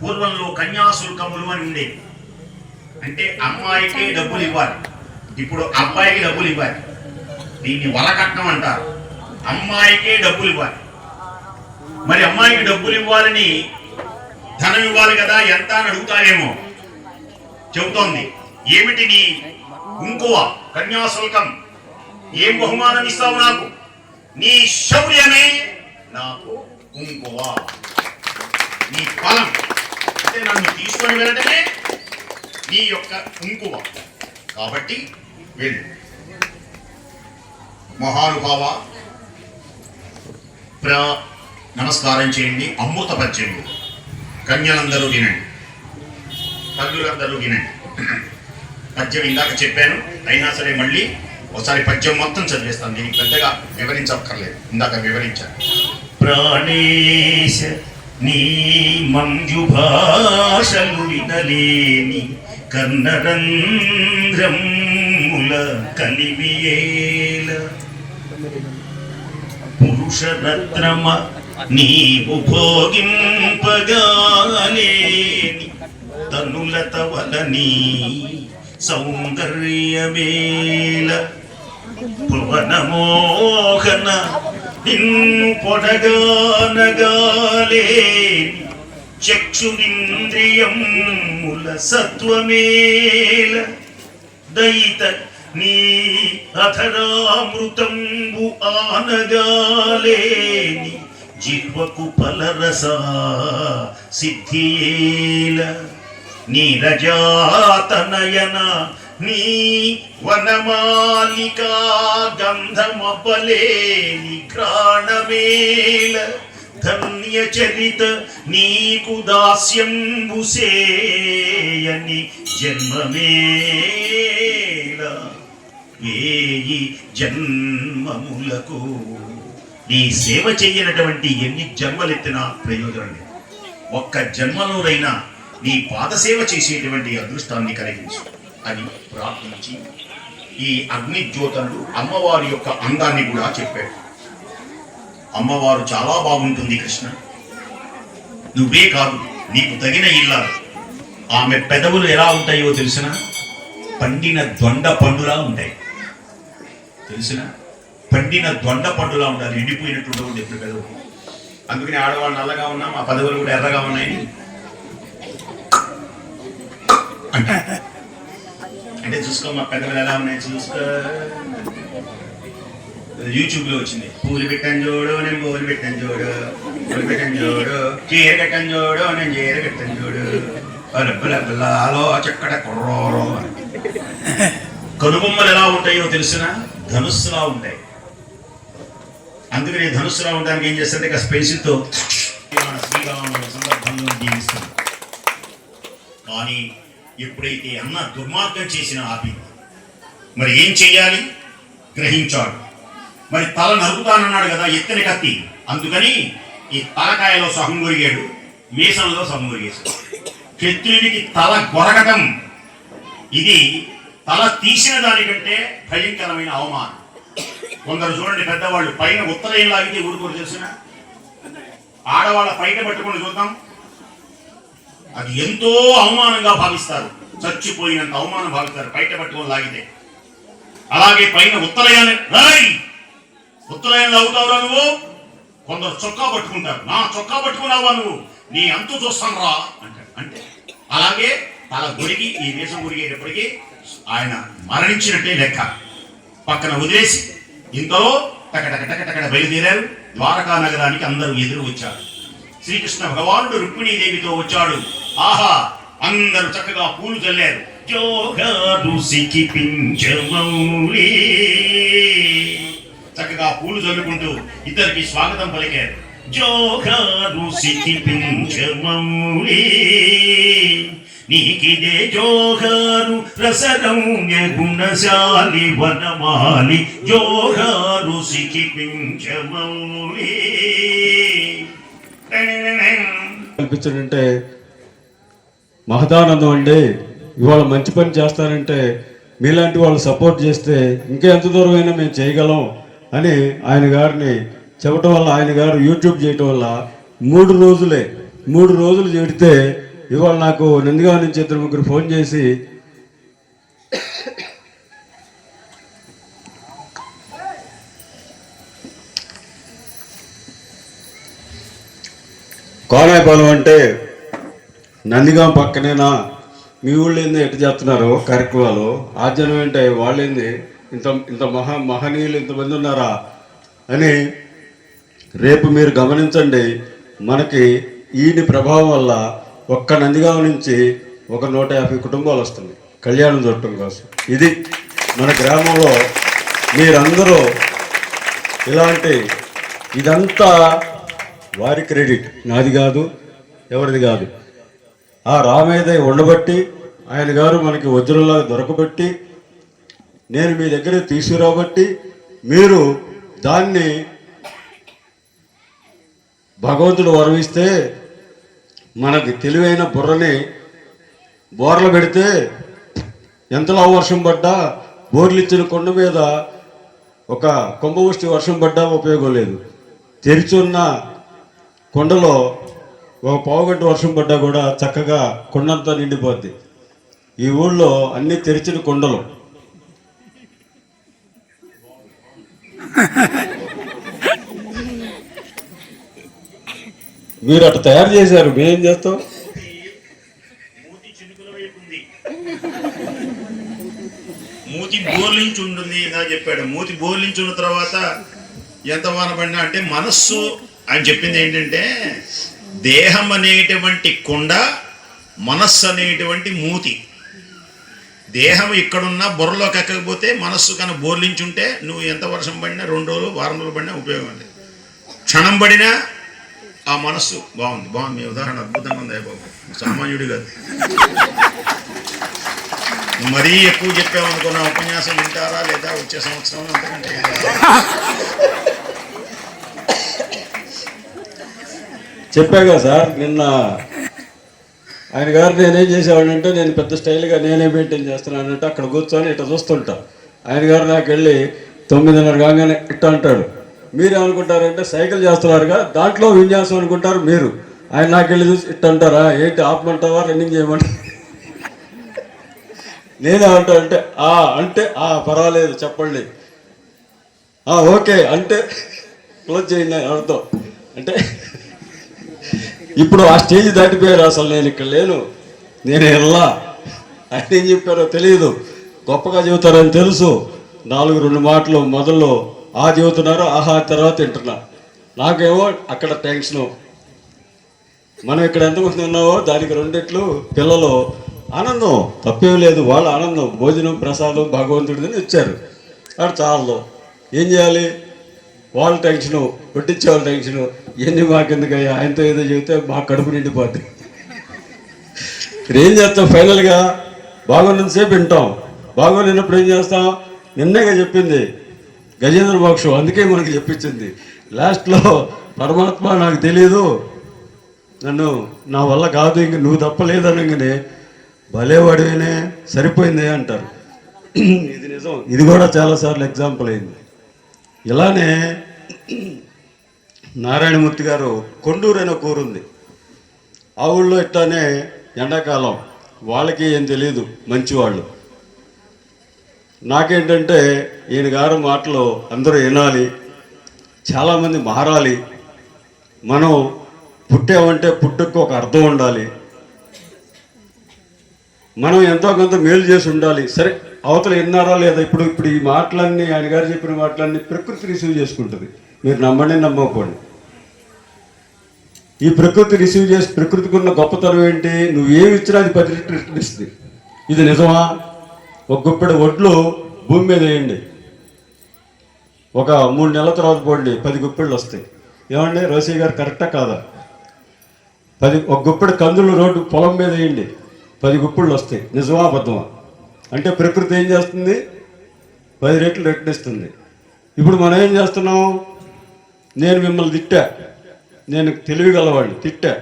పూర్వంలో కన్యాశుల్కములు అని ఉండేవి. అంటే అమ్మాయికి డబ్బులు ఇవ్వాలి, ఇప్పుడు అబ్బాయికి డబ్బులు ఇవ్వాలి. దీన్ని వలకట్నం అంటారు. అమ్మాయికే డబ్బులు ఇవ్వాలి. మరి అమ్మాయికి డబ్బులు ఇవ్వాలని ధనం ఇవ్వాలి కదా, ఎంత అని అడుగుతారేమో. చెబుతోంది ఏమిటి నీ ఇంకువ కన్యాశుల్కం, ఏం బహుమానం ఇస్తావు నాకు? నీ శౌర్యమే నాకు కుంకువ, నీ ఫలం అంటే నన్ను తీసుకొని వెళ్ళటమే నీ యొక్క కుంకుమ. కాబట్టి వెళ్ళు. మహానుభావ నమస్కారం చేయండి. అమృత పద్యములు కన్యలందరూ వినండి, తల్లులందరూ వినండి. పద్యం ఇందాక చెప్పాను, అయినా సరే మళ్ళీ ఒకసారి పద్యం మొత్తం చదివేస్తాను. దీనికి పెద్దగా వివరించక్కర్లేదు, ఇందాక వివరించాను. ప్రాణేశ నీ మంజుభాషలు వినలేని కర్ణరంధ్రముల కలిమియేల పురుషరత్నమ నీవు భోగింపగాలేని తనులత వలని సౌందర్యమేల భువనమోహన నిన్ను పొడగానగాలేని చక్షురింద్రియముల సత్వమేల దయిత నీ అధరామృతంబు ఆనగాలేని జిహ్వకు ఫలరసా సిద్ధియేల నీరజాతనయన నీ వనమాలికా గంధమపలేని ఘ్రాణమేల ధన్య చరిత నీకు దాస్యంబు సేయని జన్మమేల వేయి జన్మములకు నీ సేవ చెయ్యనటువంటి ఎన్ని జన్మలెత్తినా ప్రయోజనం లేదు. ఒక్క జన్మలోనైనా నీ పాదసేవ చేసేటువంటి అదృష్టాన్ని కలిగించు అని ప్రార్థించి ఈ అగ్ని జ్యోతులు అమ్మవారి యొక్క అందాన్ని కూడా చెప్పాడు. అమ్మవారు చాలా బాగుంటుంది కృష్ణ, నువ్వే కాదు నీకు తగిన ఇల్లాలు. ఆమె పెదవులు ఎలా ఉంటాయో తెలిసిన పండిన దొండ పండులా ఉంటాయి. తెలిసిన పండిన దొండ పండులా ఉండాలి, ఎండిపోయినట్టు ఉండవు ఎప్పుడు పెదవులు. అందుకని ఆడవాళ్ళు నల్లగా ఉన్నా మా పెదవులు కూడా ఎర్రగా ఉన్నాయని అంటే చూసుకో మా పెదవులు ఎలా ఉన్నాయి చూసుకో. యూట్యూబ్ లో వచ్చింది, పూలు పెట్టాను చూడు నేను పూలు పెట్టాను చూడు, పూలు పెట్టాను చూడు, చీర కట్టాను చూడు నేను చీర కట్టాను చూడు, రబ్బులో చక్కడ కుర్రోరో. కనుబొమ్మలు ఎలా ఉంటాయో తెలిసిన ధనుస్సులా ఉంటాయి. అందుకని ధనుస్సులా ఉండడానికి ఏం చేస్తుంటే ఇక స్పెన్సిల్తో శ్రీరాముల సందర్భంలో జీవిస్తుంది. కానీ ఎప్పుడైతే అన్న దుర్మార్గం చేసిన ఆపింది, మరి ఏం చెయ్యాలి గ్రహించాడు. మరి తల నరుకుతానన్నాడు కదా ఎత్తని కత్తి, అందుకని ఈ తలకాయలో సహం కొరిగాడు, మీసంలో సహం కొరిగేశాడు. క్షత్రుడికి తల గొరగటం ఇది తల తీసిన దానికంటే భయంకరమైన అవమానం. కొందరు చూడండి పెద్దవాళ్ళు పైన ఉత్తరం లాగితే ఊరుకోరు తెలిసిన, ఆడవాళ్ళ పైట పట్టుకొని చూద్దాం అది ఎంతో అవమానంగా భావిస్తారు, చచ్చిపోయినంత అవమానం భావిస్తారు పైట పట్టుకొని లాగితే. అలాగే పైన ఉత్తరాయణలో అవుతావురా నువ్వు. కొందరు చొక్కా పట్టుకుంటారు, నా చొక్కా పట్టుకున్నావా నువ్వు, నీ అంతు చూస్తాను రా అంటాడు. అంటే అలాగే తల గురిగి ఈ దేశం గురిగేటప్పటికీ ఆయన మరణించినట్టే లెక్క. పక్కన వదిలేసి ఇంతలో టకటక బయలుదేరారు. ద్వారకా నగరానికి అందరూ ఎదురు వచ్చారు. శ్రీకృష్ణ భగవానుడు రుక్మిణీదేవితో వచ్చాడు. ఆహా, అందరూ చక్కగా పూలు చల్లారు. చక్కగా పూలు చల్లుకుంటూ ఇద్దరికి స్వాగతం పలికారు. నీకిదే జోహారు రసరమ్య గుణశాలి వనమాలి జోహారు సిఖిపించమౌలి. అనిపించడంటే మహదానందం అండి. ఇవాళ మంచి పని చేస్తానంటే మీలాంటి వాళ్ళు సపోర్ట్ చేస్తే ఇంకా ఎంత దూరమైనా మేము చేయగలం అని ఆయన గారిని చెప్పడం వల్ల, ఆయన గారు యూట్యూబ్ చేయటం వల్ల 3 రోజులు చేడితే ఇవాళ నాకు నందిగామ నుంచి 2-3 ఫోన్ చేసి కోనాయపాలెం అంటే నందిగామ పక్కనేనా, మీ ఊళ్ళో ఏంది ఎట్టు చేస్తున్నారు కార్యక్రమాలు, ఆర్జనం ఏంటి వాళ్ళేంది ఇంత మహనీయులు ఇంతమంది ఉన్నారా అని. రేపు మీరు గమనించండి, మనకి ఈయన ప్రభావం వల్ల ఒక్క నందిగామ నుంచి ఒక 150 కుటుంబాలు వస్తుంది కళ్యాణం చూడటం కోసం. ఇది మన గ్రామంలో మీరందరూ ఇదంతా వారి క్రెడిట్, నాది కాదు, ఎవరిది కాదు. ఆ రామేదయ్య ఉండబట్టి, ఆయన గారు మనకి వజ్రంలాగా దొరకబట్టి, నేను మీ దగ్గర తీసుకురాబట్టి, మీరు దాన్ని భగవంతుడు వరమిస్తే మనకి తెలివైన బుర్రని బోర్లు పెడితే ఎంతలో వర్షం పడ్డా, బోర్లు ఇచ్చిన కొండ మీద ఒక కుంభవృష్టి వర్షం పడ్డా ఉపయోగం లేదు. తెరిచున్న కొండలో ఒక పావుగంట వర్షం పడ్డా కూడా చక్కగా కొండంతా నిండిపోద్ది. ఈ ఊళ్ళో అన్ని తెరిచిన కొండలు. మీరు అటు తయారు చేశారు, మేమేం చేస్తాం. మూతి చినుకుల వైపు ఉంది, మూతి బోర్లించి ఉంటుంది ఇలా చెప్పాడు. మూతి బోర్లించి ఉన్న తర్వాత ఎంత వాన పడినా అంటే మనస్సు ఆయన చెప్పింది ఏంటంటే, దేహం అనేటువంటి కొండ, మనస్సు అనేటువంటి మూతి. దేహం ఇక్కడున్నా బుర్రలోకి ఎక్కకపోతే మనస్సు కన్నా బోర్లించుంటే నువ్వు ఎంత వర్షం పడినా 2 రోజులు వారం రోజులు పడినా ఉపయోగం లేదు. క్షణం పడినా ఆ మనస్సు బాగుంది మీ ఉదాహరణ అద్భుతంగా ఉంది బాబు, సామాన్యుడు కాదు. మరీ ఎక్కువ చెప్పామనుకున్న ఉపన్యాసం వింటారా లేదా వచ్చే సంవత్సరం అంతకంటే చెప్పాగా సార్ నిన్న ఆయన గారు నేనేం చేసేవాడంటే నేను పెద్ద స్టైల్గా నేనే మెయింటైన్ చేస్తున్నానంటే అక్కడ కూర్చొని ఇట్లా చూస్తుంటా. ఆయన గారు నాకు వెళ్ళి 9:30 కాగానే ఇట్లా అంటాడు. మీరేమనుకుంటారంటే సైకిల్ చేస్తున్నారుగా దాంట్లో విన్యాసం అనుకుంటారు మీరు. ఆయన నాకు వెళ్ళి చూసి ఇట్లా అంటారా, ఏంటి ఆపమంటావా రన్నింగ్ చేయమంటా? నేనేమంటా అంటే పర్వాలేదు చెప్పండి, ఓకే అంటే క్లోజ్ చేయండి అర్థం. అంటే ఇప్పుడు ఆ స్టేజ్ దాటిపోయారు. అసలు నేను ఇక్కడ లేను, నేను వెళ్ళా. ఆయన ఏం చెప్పారో తెలియదు, గొప్పగా చెబుతారని తెలుసు. 4-2 మాటలు మొదల్లో చెబుతున్నారు, తర్వాత వింటున్నా. నాకేమో అక్కడ టెన్షను. మనం ఇక్కడ ఎంతమంది ఉన్నావో దానికి 2 రెట్లు పిల్లలు ఆనందం, తప్పేం లేదు. వాళ్ళ ఆనందం, భోజనం ప్రసాదం భగవంతుడిని ఇచ్చారు, అది చాలు. ఏం చేయాలి? వాళ్ళ టెన్షను, కొట్టించే వాళ్ళ టెన్షను. ఇవన్నీ మాకెందుకయ్యా, ఆయనతో ఏదో చెబితే మా కడుపు నిండిపోద్ది. ఏం చేస్తాం? ఫైనల్గా బాగున్నంతసేపు వింటాం, బాగోలేనప్పుడు ఏం చేస్తాం? నిన్నగా చెప్పింది గజేంద్ర మోక్షం, అందుకే మనకి చెప్పించింది. లాస్ట్లో పరమాత్మ నాకు తెలియదు, నన్ను నా వల్ల కాదు, ఇంక నువ్వు తప్పలేదనగానే భలేవాడినే సరిపోయింది అంటారు. ఇది నిజం, ఇది కూడా చాలాసార్లు ఎగ్జాంపుల్ అయింది. ఇలానే నారాయణమూర్తి గారు కొండూరు అనే కూరుంది, ఆ ఊళ్ళో ఇట్లానే ఎండాకాలం వాళ్ళకి ఏం తెలియదు, మంచివాళ్ళు. నాకేంటంటే ఈయన గారు మాటలు అందరూ వినాలి, చాలామంది మారాలి. మనం పుట్టామంటే పుట్టుకు ఒక అర్థం ఉండాలి, మనం ఎంతో కొంత మేలు చేసి ఉండాలి. సరే అవతల విన్నారా లేదా? ఇప్పుడు ఈ మాటలన్నీ, ఆయన గారు చెప్పిన మాటలన్నీ ప్రకృతి రిసీవ్ చేసుకుంటుంది. మీరు నమ్మండి నమ్మకపోండి, ఈ ప్రకృతి రిసీవ్ చేసి ప్రకృతికి ఉన్న గొప్పతనం ఏంటి? నువ్వేమి ఇచ్చినా అది 10 రెట్లు రిటర్న్ ఇస్తుంది. ఇది నిజమా? ఒక గుప్పెడు ఒడ్లు భూమి మీద వేయండి, ఒక 3 నెలల తర్వాత పోండి, 10 గుప్పెళ్ళు వస్తాయి. ఏమండి రోసీ గారు, కరెక్టా కాదా? ఒక గుప్పెడు కందులు రోడ్డు పొలం మీద వేయండి, 10 గుప్పెళ్ళు వస్తాయి. నిజమా అబద్ధమా? అంటే ప్రకృతి ఏం చేస్తుంది? 10 రెట్లు రిటర్న్ ఇస్తుంది. ఇప్పుడు మనం ఏం చేస్తున్నాం? నేను మిమ్మల్ని తిట్టా, నేను తెలివిగలవాడిని, తిట్టా,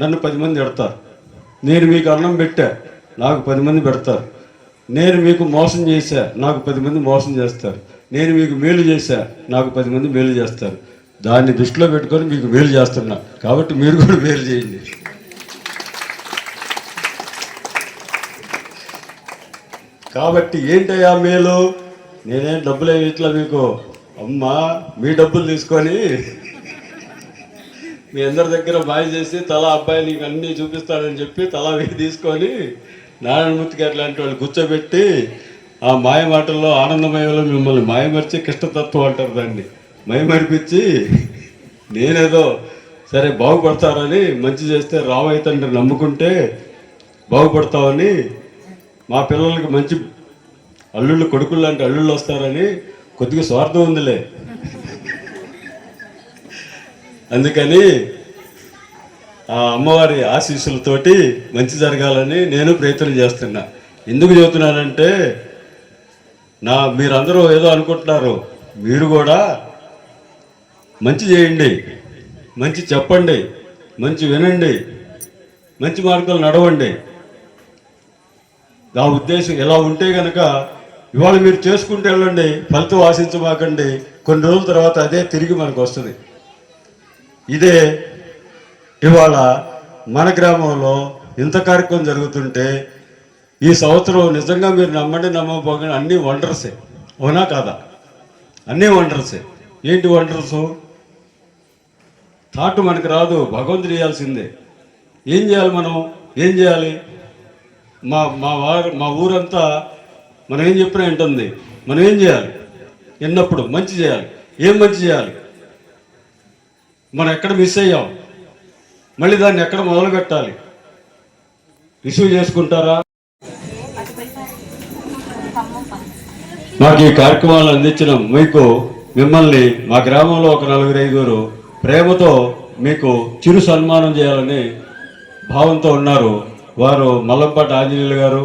నన్ను 10 మంది పెడతారు. నేను మీకు అన్నం పెట్టా, నాకు 10 మంది పెడతారు. నేను మీకు మోసం చేశా, నాకు 10 మంది మోసం చేస్తారు. నేను మీకు మేలు చేశా, నాకు 10 మంది మేలు చేస్తారు. దాన్ని దృష్టిలో పెట్టుకొని మీకు మేలు చేస్తున్నా, కాబట్టి మీరు కూడా మేలు చేయండి. కాబట్టి ఏంటయ్యా మేలు? నేనేం డబ్బులు ఇట్లా మీకు, అమ్మా మీ డబ్బులు తీసుకొని మీ అందరి దగ్గర బాయ్ చేసి తలా అబ్బాయి నీకు అన్నీ చూపిస్తాడని చెప్పి తలా వెయ్యి తీసుకొని నారాయణమూర్తి గారు లాంటి వాళ్ళు కూర్చోబెట్టి ఆ మాయ మాటల్లో ఆనందమయంలో మిమ్మల్ని మాయమరిచి కృష్ణతత్వం అంటారు, దాన్ని మయమరిపించి నేనేదో సరే బాగుపడతారని, మంచి చేస్తే రామయ్య తండ్రి నమ్ముకుంటే బాగుపడతామని, మా పిల్లలకి మంచి అల్లుళ్ళు కొడుకులు లాంటి అల్లుళ్ళు వస్తారని కొద్దిగా స్వార్థం ఉందిలే. అందుకని ఆ అమ్మవారి ఆశీస్సులతోటి మంచి జరగాలని నేను ప్రయత్నం చేస్తున్నా. ఎందుకు చెబుతున్నానంటే మీరందరూ ఏదో అనుకుంటున్నారు, మీరు కూడా మంచి చేయండి, మంచి చెప్పండి, మంచి వినండి, మంచి మార్గాలు నడవండి. నా ఉద్దేశం ఇలా ఉంటే కనుక ఇవాళ మీరు చేసుకుంటూ వెళ్ళండి, ఫలితం ఆశించమాకండి. కొన్ని రోజుల తర్వాత అదే తిరిగి మనకు వస్తుంది. ఇదే ఇవాళ మన గ్రామంలో ఇంత కార్యక్రమం జరుగుతుంటే ఈ సంవత్సరం నిజంగా మీరు నమ్మండి నమ్మకపోకండి అన్నీ వండర్సే, అవునా కాదా? అన్నీ వండర్సే. ఏంటి వండర్సు? థాట్ మనకు రాదు, భగవంతుడు చేయాల్సిందే. ఏం చేయాలి మనం? ఏం చేయాలి? మా ఊరంతా మనం ఏం చెప్పినా ఏంటుంది. మనం ఏం చేయాలి? ఎన్నప్పుడు మంచి చేయాలి. ఏం మంచి చేయాలి? మనం ఎక్కడ మిస్ అయ్యాం, మళ్ళీ దాన్ని ఎక్కడ మొదలు పెట్టాలి? రిసీవ్ చేసుకుంటారా? నాకు ఈ కార్యక్రమాలను అందించిన మీకు మిమ్మల్ని మా గ్రామంలో ఒక 4-5 ప్రేమతో మీకు చిరు సన్మానం చేయాలని భావంతో ఉన్నారు. వారు మల్లంపాటి ఆంజనేయులు గారు,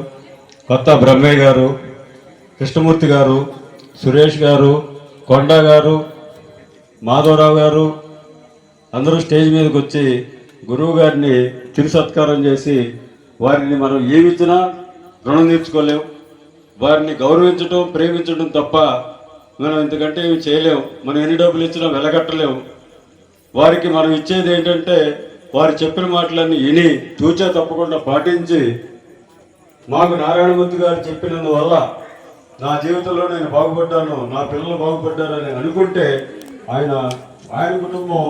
కొత్త బ్రహ్మయ్య గారు, కృష్ణమూర్తి గారు, సురేష్ గారు, కొండ గారు, మాధవరావు గారు అందరూ స్టేజ్ మీదకి వచ్చి గురువు గారిని చిరు సత్కారం చేసి వారిని మనం ఏమిచ్చినా రుణం తీర్చుకోలేం. వారిని గౌరవించడం, ప్రేమించడం తప్ప మనం ఇంతకంటే ఏమి చేయలేము. మనం ఎన్ని డబ్బులు ఇచ్చినా వెలగట్టలేము. వారికి మనం ఇచ్చేది ఏంటంటే వారు చెప్పిన మాటలన్నీ విని తూచా తప్పకుండా పాటించి మాకు నారాయణమూర్తి గారు చెప్పినందువల్ల నా జీవితంలో నేను బాగుపడ్డాను, నా పిల్లలు బాగుపడ్డారని అనుకుంటే ఆయన కుటుంబం,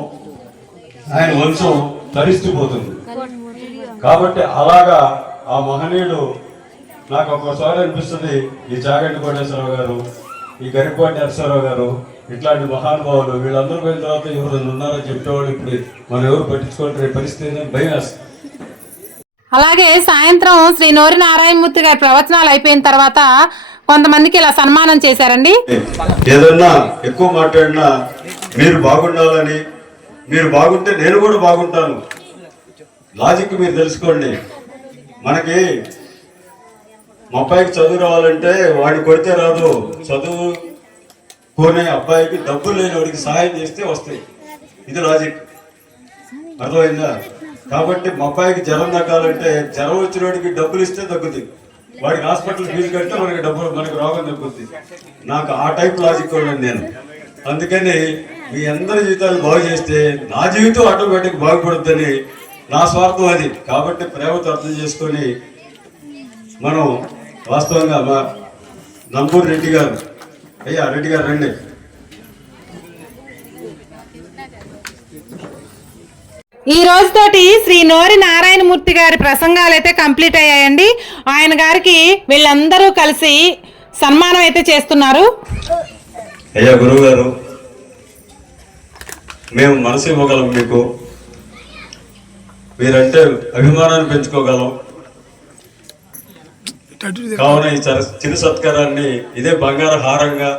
ఆయన వంశం తరిస్తుపోతుంది. కాబట్టి అలాగా ఆ మహనీయుడు నాకు ఒక్కోసారి అనిపిస్తుంది, ఈ చాగంటి కోటేశ్వరరావు గారు, ఈ గరికపాటి నరసింహారావు గారు, ఇట్లాంటి మహానుభావులు వీళ్ళందరూ పోయిన తర్వాత ఎవరైనా ఉన్నారో చెప్పేవాళ్ళు ఇప్పుడు మనం ఎవరు పట్టించుకోవట్లే పరిస్థితి భయం వేస్తుంది. అలాగే సాయంత్రం శ్రీ నోరి నారాయణమూర్తి గారి ప్రవచనాలు అయిపోయిన తర్వాత కొంతమందికి ఇలా సన్మానం చేశారండి. ఏదన్నా ఎక్కువ మాట్లాడినా మీరు బాగుండాలని, మీరు బాగుంటే నేను కూడా బాగుంటాను. లాజిక్ మీరు తెలుసుకోండి. మనకి మా అబ్బాయికి చదువు రావాలంటే వాడిని కొడితే రాదు. చదువు కొనే అబ్బాయికి డబ్బులు లేని వాడికి సహాయం చేస్తే వస్తాయి. ఇది లాజిక్, అర్థమైందా? కాబట్టి మా అబ్బాయికి జ్వరం తగ్గాలంటే జ్వరం వచ్చిన వాడికి డబ్బులు ఇస్తే తగ్గుతుంది. వాడికి హాస్పిటల్ ఫీజు కడితే మనకి రోగం తగ్గుద్ది. నాకు ఆ టైప్ లాజిక్ ఉన్నాను నేను. అందుకని మీ అందరి జీవితాలు బాగు చేస్తే నా జీవితం ఆటోమేటిక్ బాగుపడుద్దని నా స్వార్థం అది. కాబట్టి ప్రేమతో అర్థం చేసుకొని మనం వాస్తవంగా మా నంబూరు రెడ్డి గారు, అయ్యా రెడ్డి గారు రండి. ఈ రోజుతోటి శ్రీ నోరి నారాయణమూర్తి గారి ప్రసంగాలు అయితే కంప్లీట్ అయ్యాయండి. ఆయన గారికి వీళ్ళందరూ కలిసి సన్మానం అయితే చేస్తున్నారు. అయ్యా గురువు గారు, మేము మనసు ఇవ్వగలం మీకు, మీరంటే అభిమానాన్ని పెంచుకోగలం. కావున ఈ చిరు సత్కారాన్ని ఇదే బంగారు హారంగా,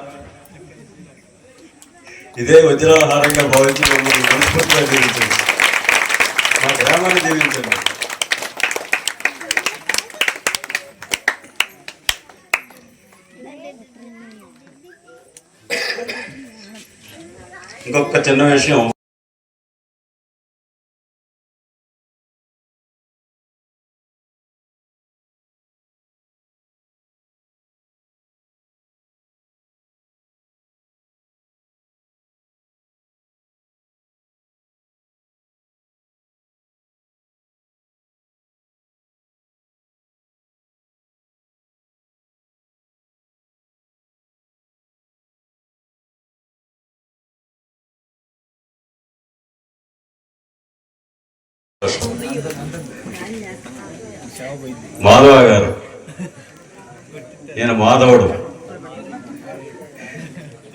ఇదే వజ్రాల హారంగా భావించి మమ్మల్ని మనస్ఫూర్తిగా జీవించండి, మా గ్రామాన్ని జీవించండి. ఇంకొక చిన్న విషయం, మాధవ గారు, ఈయన మాధవుడు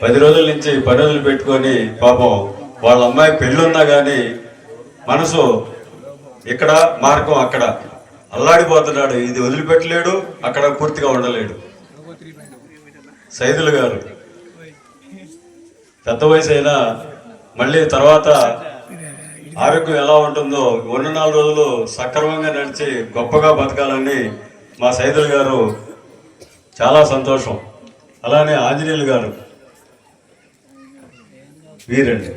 10 రోజుల నుంచి పనులు పెట్టుకొని పాపం వాళ్ళ అమ్మాయి పెళ్ళున్నా కానీ మనసు ఇక్కడ మార్గం అక్కడ అల్లాడిపోతున్నాడు. ఇది వదిలిపెట్టలేడు, అక్కడ పూర్తిగా ఉండలేడు. సైదులు గారు పెద్ద వయసు అయినా మళ్ళీ తర్వాత ఆరోగ్యం ఎలా ఉంటుందో ఉన్న 4 రోజులు సక్రమంగా నడిచి గొప్పగా బతకాలని మా సైదులు గారు చాలా సంతోషం. అలానే ఆంజనేయులు గారు వీరండి,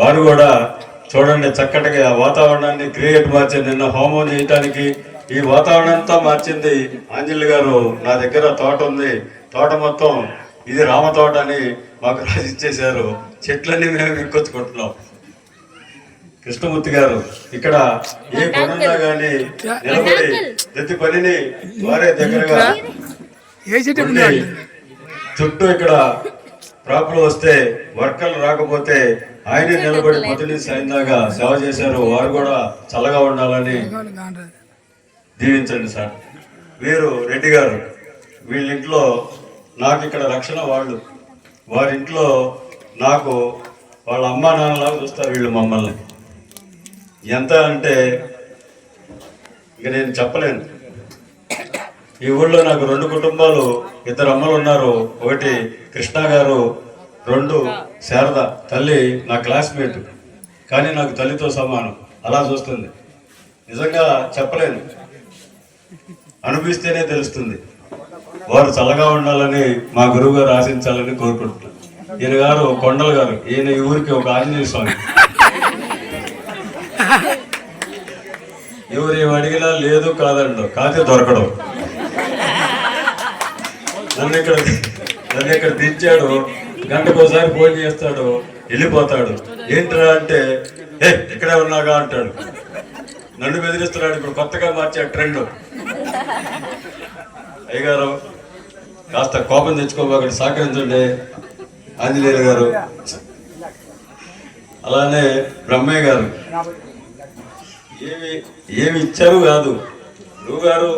వారు కూడా చూడండి చక్కటిగా ఆ వాతావరణాన్ని క్రియేట్ మార్చి నిన్న హోమం చేయటానికి ఈ వాతావరణం అంతా మార్చింది ఆంజనేయులు గారు. నా దగ్గర తోట ఉంది, తోట మొత్తం ఇది రామ తోట అని మాకు రాసిచ్చేశారు. చెట్లన్నీ మేము ఇంకొచ్చుకుంటున్నాం. కృష్ణమూర్తి గారు ఇక్కడ ఏ పనున్నా కానీ నిలబడి ప్రతి పనిని వారే దగ్గరగా చుట్టూ ఇక్కడ ప్రాబ్లం వస్తే వర్కర్లు రాకపోతే ఆయనే నిలబడి పొద్దున్నీ సాయందాగా సేవ చేశారు. వారు కూడా చల్లగా ఉండాలని దీవించండి సార్. వీరు రెడ్డి గారు, వీళ్ళింట్లో నాకు ఇక్కడ రక్షణ వాళ్ళు, వారింట్లో నాకు వాళ్ళ అమ్మా నాన్నలాగా చూస్తారు వీళ్ళు మమ్మల్ని. ఎంత అంటే ఇక నేను చెప్పలేను. ఈ ఊళ్ళో నాకు 2 కుటుంబాలు, 2 అమ్మలు ఉన్నారు. ఒకటి కృష్ణ గారు, 2 శారద. తల్లి నా క్లాస్మేట్, కానీ నాకు తల్లితో సమానం. అలా చూస్తుంది. నిజంగా చెప్పలేను, అనిపిస్తేనే తెలుస్తుంది. వారు చల్లగా ఉండాలని మా గురువు గారు ఆశించాలని కోరుకుంటున్నాను. ఈయన గారు కొండల గారు, ఈయన ఈ ఊరికి ఒక ఆంజనేయ స్వామి. ఎవరు ఏమి అడిగినా లేదు కాదండు, కాతే దొరకడం. నన్ను ఇక్కడ దించాడు, గంటకోసారి ఫోన్ చేస్తాడు, వెళ్ళిపోతాడు. ఏంట్రా అంటే ఇక్కడే ఉన్నాగా అంటాడు. నన్ను బెదిరిస్తున్నాడు. ఇప్పుడు కొత్తగా మార్చే ట్రెండ్. అయ్యగారు కాస్త కోపం తెచ్చుకోబోకండి, సహకరించండి ఆంజనేయులు గారు. అలానే బ్రహ్మయ్య గారు ఏమి ఇచ్చారు కాదు, గురువు గారు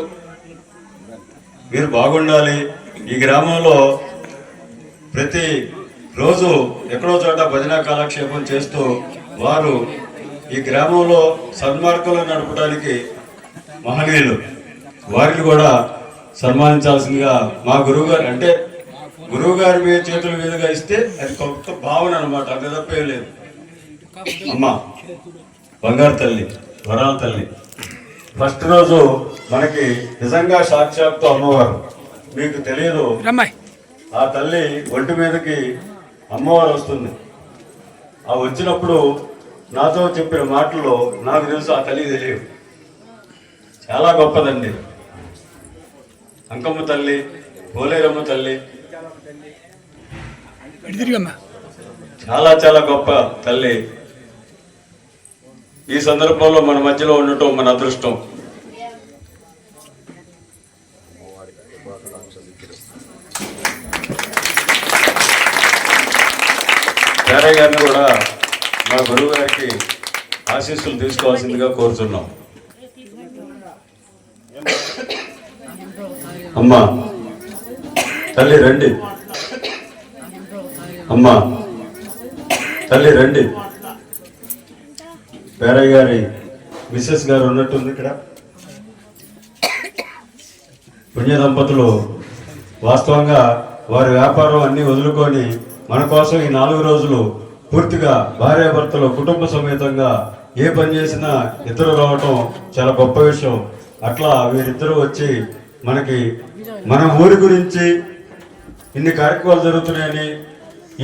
మీరు బాగుండాలి. ఈ గ్రామంలో ప్రతి రోజు ఎక్కడో చోట భజన కాలక్షేపం చేస్తూ వారు ఈ గ్రామంలో సన్మార్గంలో నడపడానికి మహనీయులు. వారిని కూడా సన్మానించాల్సిందిగా మా గురువు గారు, అంటే గురువు గారి మీద చేతుల మీదుగా ఇస్తే అది కొత్త భావన అనమాట, అంత తప్పే లేదు. అమ్మ బంగారు తల్లి, వరాల తల్లి. ఫస్ట్ రోజు మనకి నిజంగా సాక్షాత్తు అమ్మవారు. మీకు తెలియదు, ఆ తల్లి ఒంటి మీదకి అమ్మవారు వస్తుంది. ఆ వచ్చినప్పుడు నాతో చెప్పిన మాటల్లో నాకు తెలుసు, ఆ తల్లి తెలియదు. చాలా గొప్పదండి. అంకమ్మ తల్లి, పోలేరమ్మ తల్లి చాలా చాలా గొప్ప తల్లి. ఈ సందర్భంలో మన మధ్యలో ఉండటం మన అదృష్టం. పేరయ్య గారిని కూడా మా గురువు గారికి ఆశీస్సులు తీసుకోవాల్సిందిగా కోరుతున్నాం. అమ్మా తల్లి రండి, అమ్మా తల్లి రండి. పేరయ్య గారి మిస్సెస్ గారు ఉన్నట్టుంది ఇక్కడ. పుణ్య దంపతులు వాస్తవంగా వారి వ్యాపారం అన్ని వదులుకొని మన కోసం ఈ 4 రోజులు పూర్తిగా భార్యాభర్తలు కుటుంబ సమేతంగా ఏ పని చేసినా ఇద్దరు రావటం చాలా గొప్ప విషయం. అట్లా వీరిద్దరూ వచ్చి మనకి మన ఊరి గురించి ఇన్ని కార్యక్రమాలు జరుగుతున్నాయని,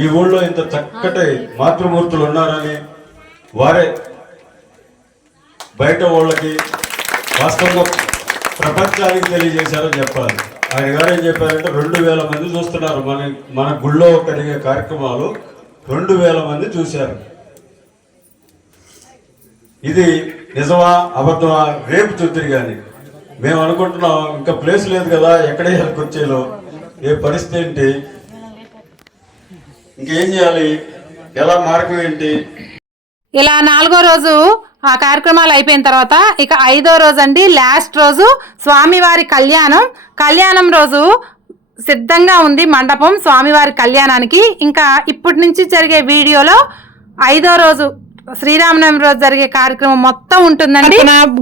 ఈ ఊళ్ళో ఇంత చక్కటి మాతృమూర్తులు ఉన్నారని వారే బయట వాళ్ళకి వాస్తవంగా ప్రపంచానికి తెలియజేశారని చెప్పాలి. ఆయన గారు ఏం చెప్పారంటే 2000 మంది చూస్తున్నారు మన గుళ్ళో కలిగే కార్యక్రమాలు. 2000 మంది చూశారు. ఇది నిజమా అబద్ధమా రేపు చూద్దరు. కానీ మేము అనుకుంటున్నాం ఇంకా ప్లేస్ లేదు కదా, ఎక్కడే కుర్చీలో ఏ పరిస్థితి ఏంటి, ఇంకేం చేయాలి, ఎలా మార్గం ఏంటి. ఇలా 4వ రోజు ఆ కార్యక్రమాలు అయిపోయిన తర్వాత ఇక 5వ రోజు అండి, లాస్ట్ రోజు స్వామివారి కళ్యాణం రోజు సిద్ధంగా ఉంది మండపం స్వామివారి కళ్యాణానికి. ఇంకా ఇప్పటి నుంచి జరిగే వీడియోలో 5వ రోజు శ్రీరామనవమి రోజు జరిగే కార్యక్రమం మొత్తం ఉంటుందండి.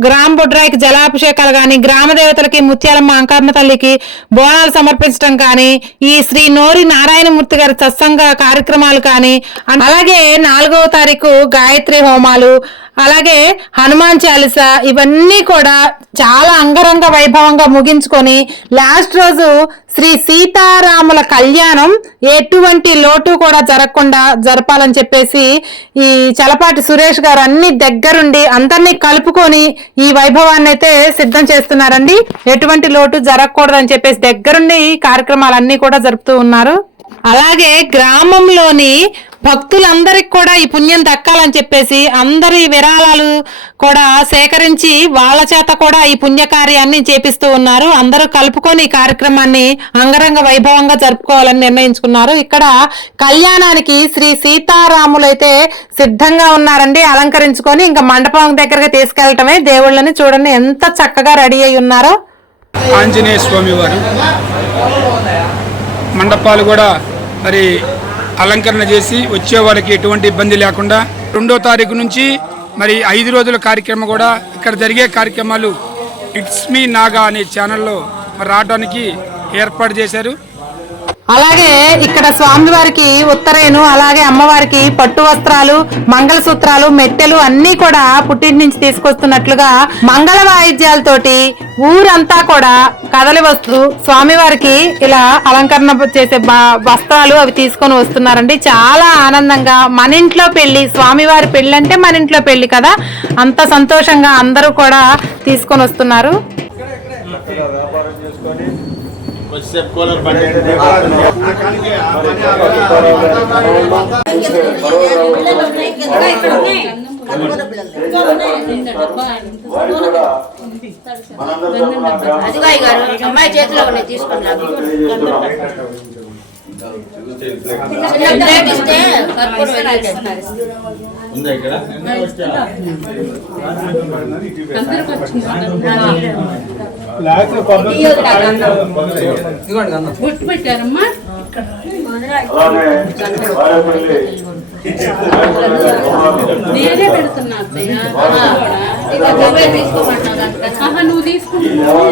గ్రామ బొడ్రాయికి జలాభిషేకాలు కానీ, గ్రామ దేవతలకి ముత్యాలమ్మ అంకమ్మ తల్లికి బోనాలు సమర్పించడం కానీ, ఈ శ్రీ నోరి నారాయణమూర్తి గారి సత్సంగ కార్యక్రమాలు కానీ, అలాగే 4వ తారీఖు గాయత్రి హోమాలు, అలాగే హనుమాన్ చాలీస, ఇవన్నీ కూడా చాలా అంగరంగ వైభవంగా ముగించుకొని లాస్ట్ రోజు శ్రీ సీతారాముల కళ్యాణం ఎటువంటి లోటు కూడా జరగకుండా జరపాలని చెప్పేసి ఈ చలపాటి సురేష్ గారు అన్ని దగ్గరుండి అందరినీ కలుపుకొని ఈ వైభవాన్ని అయితే సిద్ధం చేస్తున్నారండి. ఎటువంటి లోటు జరగకూడదని చెప్పేసి దగ్గరుండి ఈ కార్యక్రమాలన్నీ కూడా జరుపుతూ ఉన్నారు. అలాగే గ్రామంలోని భక్తులందరికి కూడా ఈ పుణ్యం దక్కాలని చెప్పేసి అందరి విరాళాలు కూడా సేకరించి వాళ్ళ చేత కూడా ఈ పుణ్యకార్యాన్ని చేపిస్తూ ఉన్నారు. అందరూ కలుపుకొని ఈ కార్యక్రమాన్ని అంగరంగ వైభవంగా జరుపుకోవాలని నిర్ణయించుకున్నారు. ఇక్కడ కళ్యాణానికి శ్రీ సీతారాములు అయితే సిద్ధంగా ఉన్నారండి, అలంకరించుకొని. ఇంకా మండపం దగ్గరగా తీసుకెళ్లటమే. దేవుళ్ళని చూడండి ఎంత చక్కగా రెడీ అయి ఉన్నారో. ఆంజనేయ స్వామి వారు మండపాలు కూడా మరి అలంకరణ చేసి వచ్చే వాళ్ళకి ఎటువంటి ఇబ్బంది లేకుండా 2వ తారీఖు నుంచి మరి 5 రోజుల కార్యక్రమం కూడా ఇక్కడ జరిగే కార్యక్రమాలు ఇట్స్ మీ నాగా అనే ఛానల్లో మరి రావడానికి ఏర్పాటు చేశారు. అలాగే ఇక్కడ స్వామివారికి ఉత్తరేను, అలాగే అమ్మవారికి పట్టు వస్త్రాలు, మంగళసూత్రాలు, మెట్టెలు అన్ని కూడా పుట్టింటి నుంచి తీసుకొస్తున్నట్లుగా మంగళ వాయిద్యాలతోటి ఊరంతా కూడా కదలి వస్తూ స్వామివారికి ఇలా అలంకరణ చేసే వస్త్రాలు అవి తీసుకొని వస్తున్నారండి. చాలా ఆనందంగా, మన ఇంట్లో పెళ్లి, స్వామివారి పెళ్లి అంటే మన ఇంట్లో పెళ్లి కదా, అంత సంతోషంగా అందరూ కూడా తీసుకొని వస్తున్నారు. అమ్మాయి చేతిలో ఉన్నాయి తీసుకున్నాను. గుర్తు పెట్టారమ్మా. నేనే పెడుతున్నా నువ్వు తీసుకుంటున్నావు.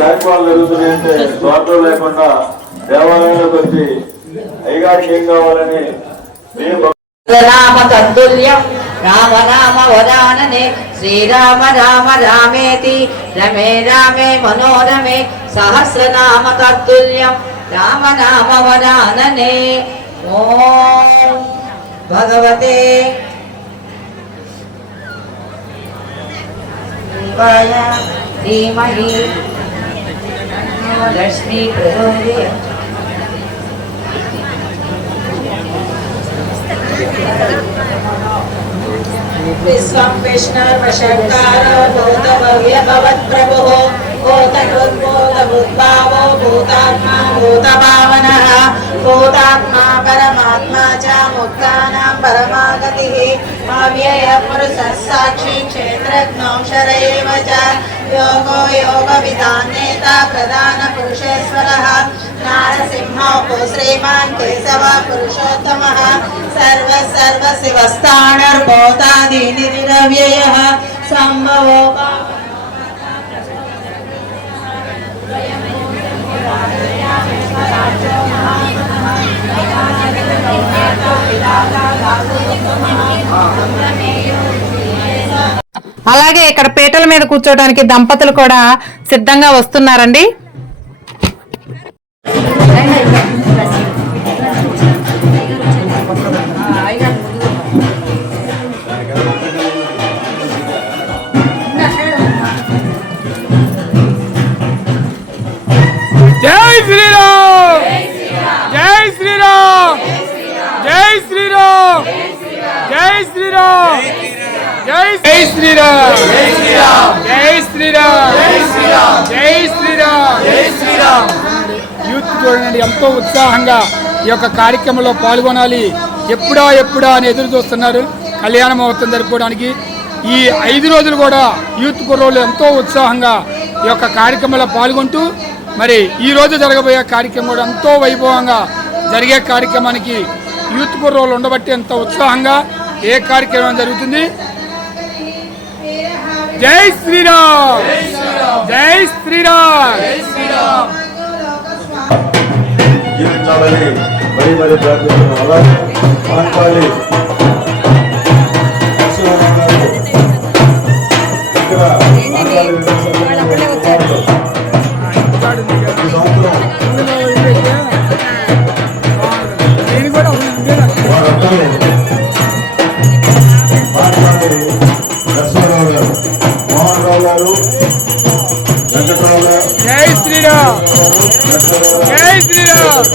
కార్యక్రమాలు జరుగుతున్నాయంటే స్వార్థం లేకుండా దేవాలయంలోకి వచ్చి అయ్యగారికి ఏం కావాలని రామ తద్దుల్యం రామ రామ వరాననే శ్రీరామ రామ రామేతి రమే రామే మనోరమే సహస్రనామ తద్దుల్యం రామ నామ వరాననే. ఓం భగవతే శివాయ ధీమహి లక్ష్మీ ప్రచోదయాత్. विश्वं विष्णुर्वषट्कारो भूतभव्यभवत्प्रभुः भूतकृद्भूतभूद्भावो भूतात्मा भूतभावनः भूतात्मा परमात्मा च मुक्तानां परमागतिः अव्ययः पुरुषः साक्षी क्षेत्रज्ञोऽक्षर एव च योगो योगविदान्नेता प्रधानपुरुषेश्वरः नारसिंहो श्रीमान् केशवः पुरुषोत्तमः सर्वशिवस्थाणर्भूतादिनिरव्ययः सम्भवो. అలాగే ఇక్కడ పీటల మీద కూర్చోడానికి దంపతులు కూడా సిద్ధంగా వస్తున్నారండి. జై శ్రీరామ్, జై శ్రీరామ్, జై శ్రీరామ్, జై శ్రీరామ్, జై శ్రీరామ్, జై శ్రీరామ్, జై శ్రీరామ్, జై శ్రీరామ్. యూత్ చూడండి ఎంతో ఉత్సాహంగా ఈ యొక్క కార్యక్రమంలో పాల్గొనాలి, ఎప్పుడా అని ఎదురు చూస్తున్నారు. కళ్యాణ మహోత్సవం జరుపుకోవడానికి ఈ 5 రోజులు కూడా యూత్ కుర్రోళ్ళు ఎంతో ఉత్సాహంగా ఈ యొక్క కార్యక్రమంలో పాల్గొంటూ మరి ఈ రోజు జరగబోయే కార్యక్రమం కూడా ఎంతో వైభవంగా జరిగే కార్యక్రమానికి యూత్ కుర్రోళ్ళు ఉండబట్టి ఎంతో ఉత్సాహంగా ఏ కార్యక్రమం జరుగుతుంది. జై శ్రీరామ్, జై శ్రీరామ్. జీవించాలని మరి ప్రార్థిస్తున్నాం. అలాగే మాట్లాడి ఇక్కడ నరసింహరావు గారు, మోహన్ రావు గారు, వెంకట్రావు గారు, జై శ్రీరామ్, జై శ్రీరామ్.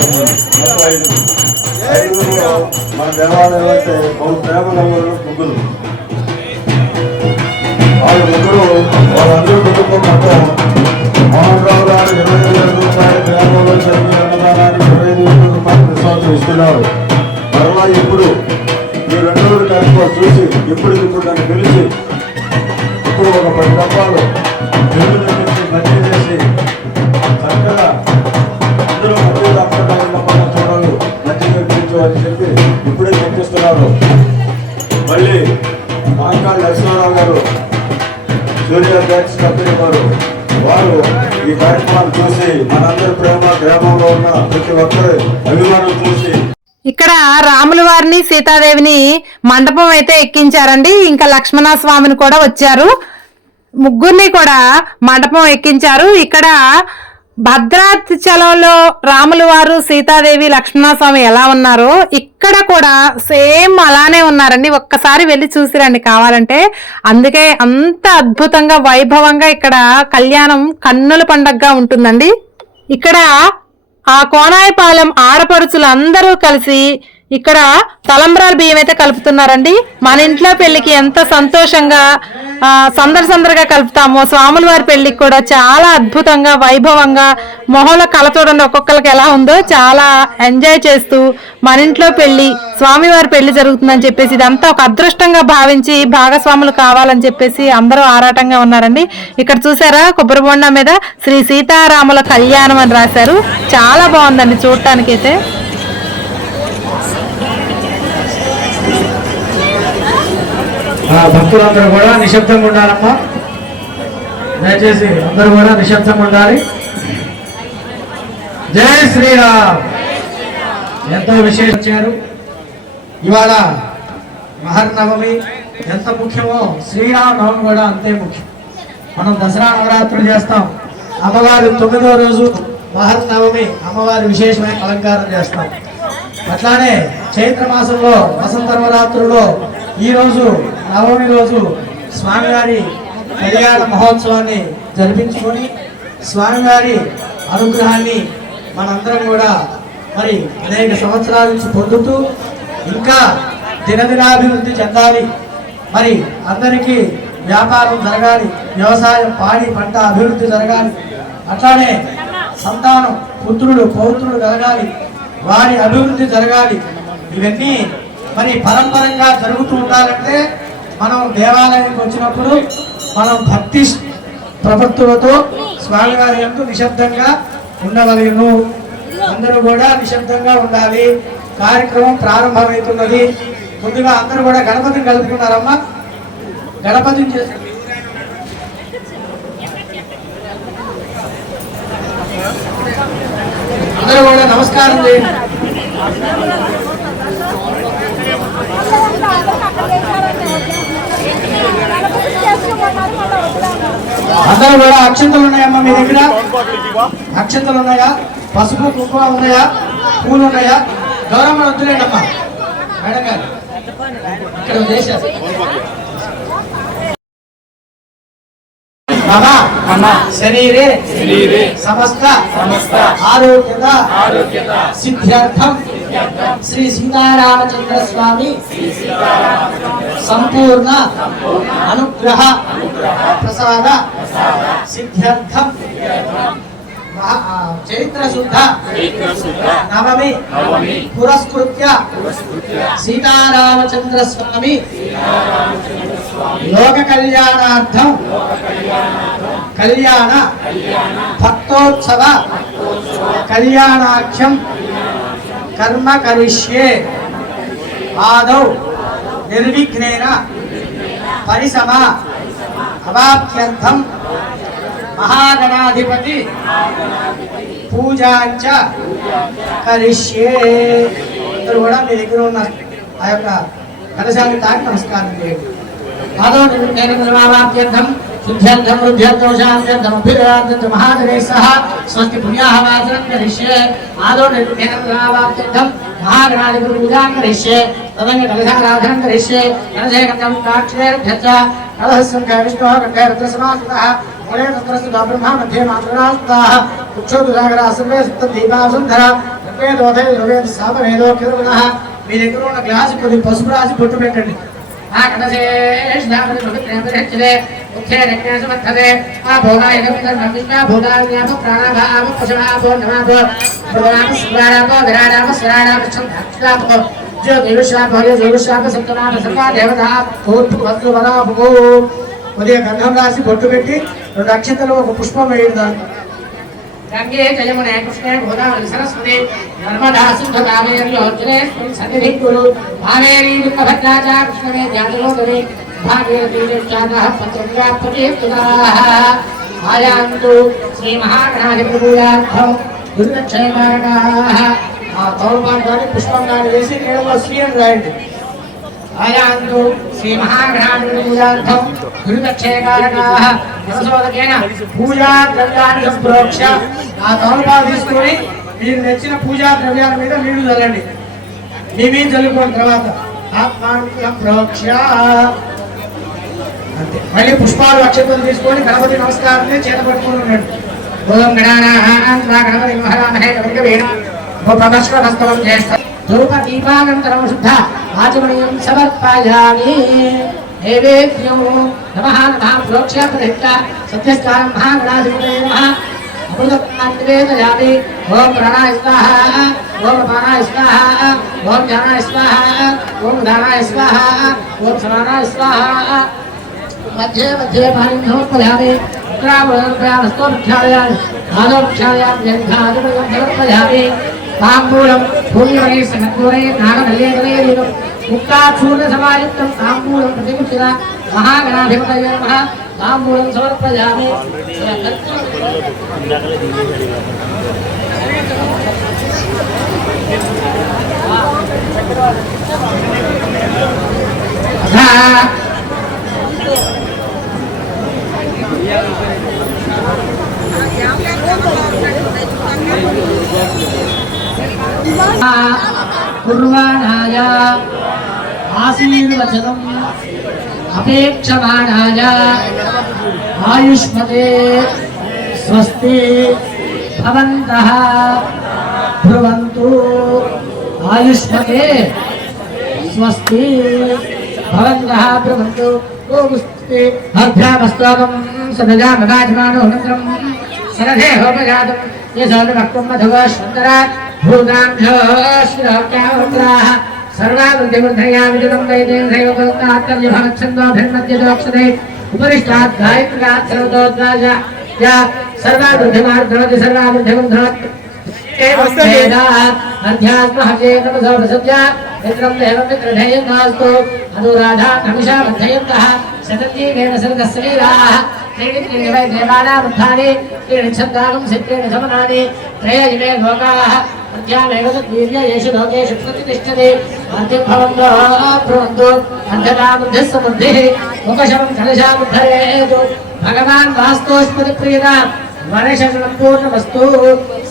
మన దేవాలయం అంటే బహు ప్రేమలో ముగ్గురు, వాళ్ళందరూ కుటుంబం మొత్తం మోహన్ రావు గారు 25,000 రూపాయలు గ్రామంలో చదివి అన్నదానానికి 25,000 రూపాయలు ప్రసాదం ఇస్తున్నారు. మరలా ఇప్పుడు ఈ 2 రోజుల కార్యక్రమం చూసి ఇప్పుడు దాన్ని పిలిచి ఇప్పుడు ఒక 10 డబ్బాలు తెలుగు తెప్పించి మధ్య చేసి చక్కగా అందరూ మధ్య డబ్బాలు చూడాలి, మధ్య తెప్పించు అని చెప్పి ఇప్పుడే తెప్పిస్తున్నారు. మళ్ళీ మాంకాళ నరసింహారావు గారు, సూర్య ఈ కార్యక్రమాన్ని చూసి మనందరి ప్రేమ గ్రామంలో ఉన్న ప్రతి ఒక్కరి అభిమానం చూసి ఇక్కడ రాముల వారిని సీతాదేవిని మండపం అయితే ఎక్కించారండి. ఇంకా లక్ష్మణ స్వామిని కూడా వచ్చారు. ముగ్గురిని కూడా మండపం ఎక్కించారు. ఇక్కడ భద్రాచలంలో రాముల వారు సీతాదేవి లక్ష్మణస్వామి ఎలా ఉన్నారో ఇక్కడ కూడా సేమ్ అలానే ఉన్నారండి. ఒక్కసారి వెళ్ళి చూసిరండి కావాలంటే. అందుకే అంత అద్భుతంగా వైభవంగా ఇక్కడ కళ్యాణం కన్నుల పండగగా ఉంటుందండి. ఇక్కడ ఆ కోనాయపాలెం ఆడపడుచులు అందరూ కలిసి ఇక్కడ తలంబ్రాల బియ్యం అయితే కలుపుతున్నారండి. మన ఇంట్లో పెళ్లికి ఎంత సంతోషంగా సందర్గా కలుపుతామో స్వాముల వారి పెళ్లికి కూడా చాలా అద్భుతంగా వైభవంగా మొహంలో కళ చూడండి ఒక్కొక్కరికి ఎలా ఉందో చాలా ఎంజాయ్ చేస్తూ మన ఇంట్లో పెళ్లి స్వామివారి పెళ్లి జరుగుతుందని చెప్పేసి ఇదంతా ఒక అదృష్టంగా భావించి భాగస్వాములు కావాలని చెప్పేసి అందరూ ఆరాటంగా ఉన్నారండి. ఇక్కడ చూసారా కొబ్బరి బొండ మీద శ్రీ సీతారాముల కళ్యాణం అని రాశారు. చాలా బాగుందండి చూడటానికైతే. భక్తులందరూ కూడా నిశ్శబ్దంగా ఉండాలమ్మా. దయచేసి అందరూ కూడా నిశ్శబ్దంగా ఉండాలి. జై శ్రీరామ్. ఎంతో విశేషించారు. ఇవాళ మహర్నవమి ఎంత ముఖ్యమో శ్రీరామనవమి కూడా అంతే ముఖ్యం. మనం దసరా నవరాత్రులు చేస్తాం. అమ్మవారి 9వ రోజు మహర్నవమి అమ్మవారి విశేషమైన అలంకారం చేస్తాం. అట్లానే చైత్ర మాసంలో వసంత నవరాత్రుల్లో ఈరోజు నవమి రోజు స్వామివారి కళ్యాణ మహోత్సవాన్ని జరిపించుకొని స్వామివారి అనుగ్రహాన్ని మనందరం కూడా మరి అనేక సంవత్సరాల నుంచి పొందుతూ ఇంకా దినదినాభివృద్ధి చెందాలి. మరి అందరికీ వ్యాపారం జరగాలి, వ్యవసాయం పాడి పంట అభివృద్ధి జరగాలి. అట్లానే సంతానం పుత్రుడు పౌత్రుడు కలగాలి, వారి అభివృద్ధి జరగాలి. ఇవన్నీ మరి పరంపరంగా జరుగుతూ ఉండాలంటే మనం దేవాలయానికి వచ్చినప్పుడు మనం భక్తి ప్రపత్తులతో స్వామివారి యందు నిశ్శబ్దంగా ఉండవలేను. అందరూ కూడా నిశ్శబ్దంగా ఉండాలి. కార్యక్రమం ప్రారంభమవుతున్నది. ముందుగా అందరూ కూడా గణపతిని కలుపుకున్నారమ్మా. గణపతిని అందరూ కూడా నమస్కారం చేయండి. అందరూ కూడా అక్షంతలు ఉన్నాయమ్మా మీ దగ్గర? అక్షంతలు ఉన్నాయా? పసుపు కుంకుమ ఉన్నాయా? పూలు ఉన్నాయా? గౌరమ్మ వద్దులేండమ్మా. మేడం గారు ఇక్కడ చేశారు. శరీరే సమస్త ఆరోగ్యత సిద్ధ్యర్థం శ్రీ సీతారామచంద్ర స్వామి సంపూర్ణ అనుగ్రహ ప్రసాద సిద్ధ్యర్థం చైత్ర శుద్ధ నవమి పురస్కృత్య సీతారామచంద్ర స్వామి లోక కళ్యాణార్థం కళ్యాణ భక్తోత్సవ కళ్యాణాఖ్యం కర్మ కరిష్యే ఆదౌ నిర్విఘ్నేన పరిసమ అవాప్త్యర్థం మహాగణాధిపతి పూజాంచ కరిష్యే. అందరూ కూడా మీ దగ్గర ఉన్న ఆ యొక్క కలశాన్ని తాకి నమస్కారం చేయండి. ఆదౌ నిర్విఘ్నేన శుద్ధ్యర్థం వృద్ధ్యర్థం శాంత్యర్థం అభ్యుదయార్థం మహాగణేశః స్వస్తి పుణ్యాః వాచనం కరిష్యే. ఆదౌ నిర్విఘ్నేన మహాగణాధిపతి పూజాం కరిష్యే. తదంగ కలశారాధనం కరిష్యే. కలశేకం కాక్షేర్భ్యచ్చ కలహస్యం విష్ణోః కంఠే రుద్రసమాశ్రితః మూలే తత్రస్తు బ్రహ్మ మధ్యే మాతృరాస్తాః కుక్షోతు సాగరా సర్వే సప్త దీపాసుంధర ఋగ్వేదోధే ఋగ్వేద సామవేదో కిరుణః. మీ దగ్గర ఉన్న గ్లాసు కొద్ది పసుపు రాసి పొట్టు పెట్టండి. ఆ కలశేష్ణాపతి పవిత్రేంద్రహెచ్చదే ముఖ్యే రజ్ఞాసమర్థదే ఆ భోగాయకం విష్ణా భూతాన్యాప ప్రాణాభావ పశునాభో నమాభో భగవాన స్వరాభో విరాడాభ స్వరాడాభ ఛందాక్షరాభో జ్యోతిషాభో జ్యోతిషాభ సప్తనాభ సర్వా దేవతా భూర్భువస్సు వరాభో. కొద్దిగా గంధం రాసి బొట్టు పెట్టి 2 అక్షతలు ఒక పుష్పం వేయడం. గంగే జయమునే కృష్ణే గోదావరి సరస్వతి నర్మదా సింధు కావేరి అర్జునే సన్నిధి కురు భావేరి తుంగభద్రాచ కృష్ణమే జాతలోదరే భాగీరథీ చానః పత్రంగా ప్రకీర్తితాః. ఆయాంతు శ్రీ మహాగణాధిపతి పూజార్థం దుర్గక్షయకారకాః. ఆ తౌలపాటు కానీ పుష్పం కానీ వేసి నీళ్ళలో శ్రీ అని రాయండి. ఆయాంతు శ్రీ మహాగణాధిపతి పూజార్థం దుర్గక్షయకారకాః. యశోదకేన పూజా ద్రవ్యాన్ని సంప్రోక్ష. ఆ తౌలపాటు తీసుకొని మీరు నచ్చిన పూజా ద్రవ్యాల మీద నీళ్లు చల్లండి. మీ మీద చల్లుకోండి. తర్వాత ఆత్మానం సంప్రోక్ష అంతే. మళ్ళీ పుష్పాలు అక్షతలు తీసుకొని గణపతి నమస్కారం చేత పట్టుకుని ఉన్నాడు. ఓం గణపతి మహారామహే ప్రదర్శనస్తవం చేస్తాం. ధూప దీపానంతరం శుద్ధ ఆచమనీయం సమర్పయామి. నైవేద్యం నమః నమః ప్రోక్ష ప్రహిత సత్యస్కారం మహాగణాధిపతయే నమః. నివేదయామి. ఓం ప్రాణాయ స్వాహా, ఓం అపానాయ స్వాహా, ఓం జ్ఞానాయ స్వాహా, ఓం ఉదానాయ స్వాహా, ఓం సమానాయ స్వాహా. मध्ये मध्ये पाणिं समर्पयामि. उत्तरावरणप्रयाणस्थो प्रक्षालयामि. आदौ प्रक्षालयामि. जन्धादिमयं समर्पयामि. ताम्बूलं भूमिवने सकर्पूरे नागनल्लेदलेदीनं मुक्ताचूर्णसमायुक्तं ताम्बूलं प्रतिमुचिता महागणाधिपतये नमः. ताम्बूलं समर्पयामि. कुर्वाणाय आशीर्वचनम् अपेक्षमाणाय आयुष्मते स्वस्ति भवन्तः ब्रुवन्तु. आयुष्मते स्वस्ति भवन्तः ब्रुवन्तु. ओमुस्ते अभ्यामस्तोकं सदजामगाजमानो नन्द्रं सरधे होमजातं ये सर्वभक्तं मधुवश्वन्तरा भूताभ्यो श्रीराज्ञावत्राः सर्वावृद्धिवर्धयामि जलं वैदेहैवोक्तात्तर्यभवच्छन्दोभिर्मध्यदोक्षते उपरिष्टात् गायत्र्यात् सर्वतोद्राज या सर्वावृद्धिमार्धवति सर्वावृद्धिवर्धवत् एवं वेदात् अध्यात्महजे नमसो प्रसज्य मित्रं देवं मित्रधेयं नास्तु अनुराधा नमिषा बद्धयन्तः शतजीवेन सर्गस्वीराः त्रीणि वै देवानामुत्थानि त्रीणि छन्दागं सिद्धेन समनानि त्रयजिमे लोकाः अध्यामेव तद्वीर्य येषु लोकेषु प्रतिष्ठते अर्ध्यं भवन्तो ब्रुवन्तु अर्धकाबुद्धिः समृद्धिः मुखशमं कलशाबुद्धरेतु भगवान् वास्तोष्पतिप्रियता वर्षशतं पूर्णमस्तु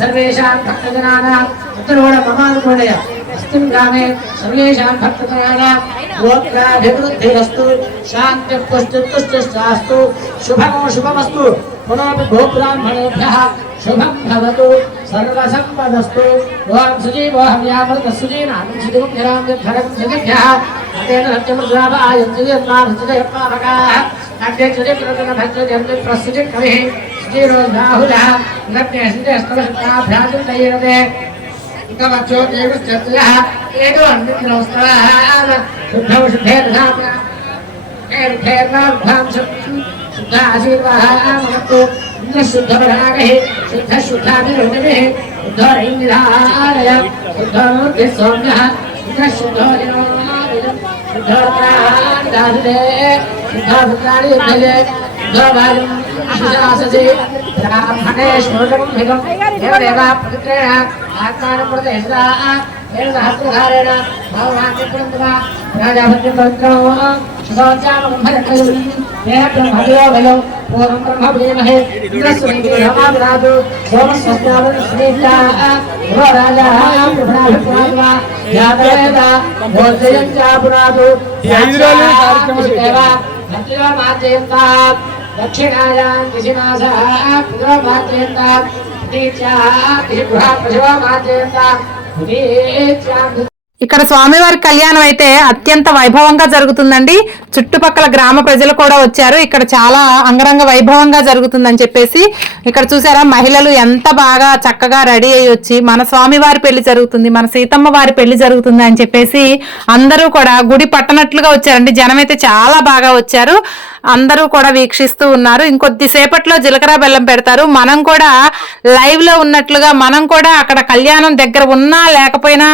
सर्वेषां भक्तजनानां उत्तरोणममानुमोदय अस्मिन् ग्रामे सर्वेषां भक्तजनानां गोत्राभिवृद्धिरस्तु शान्तिः पुष्टिस्तुष्टिश्चास्तु शुभमो शुभमस्तु पुनोऽपि भूब्राह्मणेभ्यः शुभं भवतु सर्वसम्पदस्तु ओं सुजीवो हव्यामृतः सुजीनानं सुजीवं निरामयद्धरं सुजीभ्यः अतेन सत्यमृद्राभायं सुजीर्मानं सुजयपावकाः अग्रे सुजीप्रतनभज्जयन्ति प्रसुजिं कविः सुजीरोधाहुलः नग्ने सुजयस्तवशताभ्याजं दयेरते कवचो देवश्चतुलः एतो अन्विनोस्तवः शुद्धौ शुद्धे दधामः एर्भेर्नाभ्यां शुद्ध आशीर्वादः शुद्धवरागः शुद्ध शुद्धाभिरोगः शुद्धरैर्निधारय शुद्धमूर्तिः सौम्यः शुद्धोजनोदिनं शुद्धोत्रादिदासुदे शुद्धभद्राणि युद्धये शुद्धवायुं शुशाससे ब्राह्मणेश्वरं भिगं देवदेवा पवित्रेण आत्मानं प्रदेशदा सहस्रधारेण भगवान् विक्रमः राजाभद्रं पवित्रं सुसौचामं ब्रह्मदेवयो पूर्वं ब्रह्मदेवहे इंद्रस्वरीमादु सोमस्वस्तावस्त्रीता वो राजा प्रभुनाभिप्रायः यातवेदा भोजयञ्चापुरादु याज्ञादेवा भद्रो मार्जयन्ता दक्षिणायां दिशिनासः पुत्रो मार्जयन्ता प्रतीच्या दिशिगृहा पशवो मार्जयन्ता प्रतीच्या ఇక్కడ స్వామివారి కళ్యాణం అయితే అత్యంత వైభవంగా జరుగుతుందండి. చుట్టుపక్కల గ్రామ ప్రజలు కూడా వచ్చారు. ఇక్కడ చాలా అంగరంగ వైభవంగా జరుగుతుందని చెప్పేసి ఇక్కడ చూసారా మహిళలు ఎంత బాగా చక్కగా రెడీ అయ్యి వచ్చి మన స్వామివారి పెళ్లి జరుగుతుంది, మన సీతమ్మ వారి పెళ్లి జరుగుతుంది అని చెప్పేసి అందరూ కూడా గుడి పట్టనట్లుగా వచ్చారండి. జనం అయితే చాలా బాగా వచ్చారు. అందరూ కూడా వీక్షిస్తూ ఉన్నారు. ఇంకొద్దిసేపట్లో జీలకర్ర బెల్లం పెడతారు. మనం కూడా లైవ్ లో ఉన్నట్లుగా మనం కూడా అక్కడ కళ్యాణం దగ్గర ఉన్నా లేకపోయినా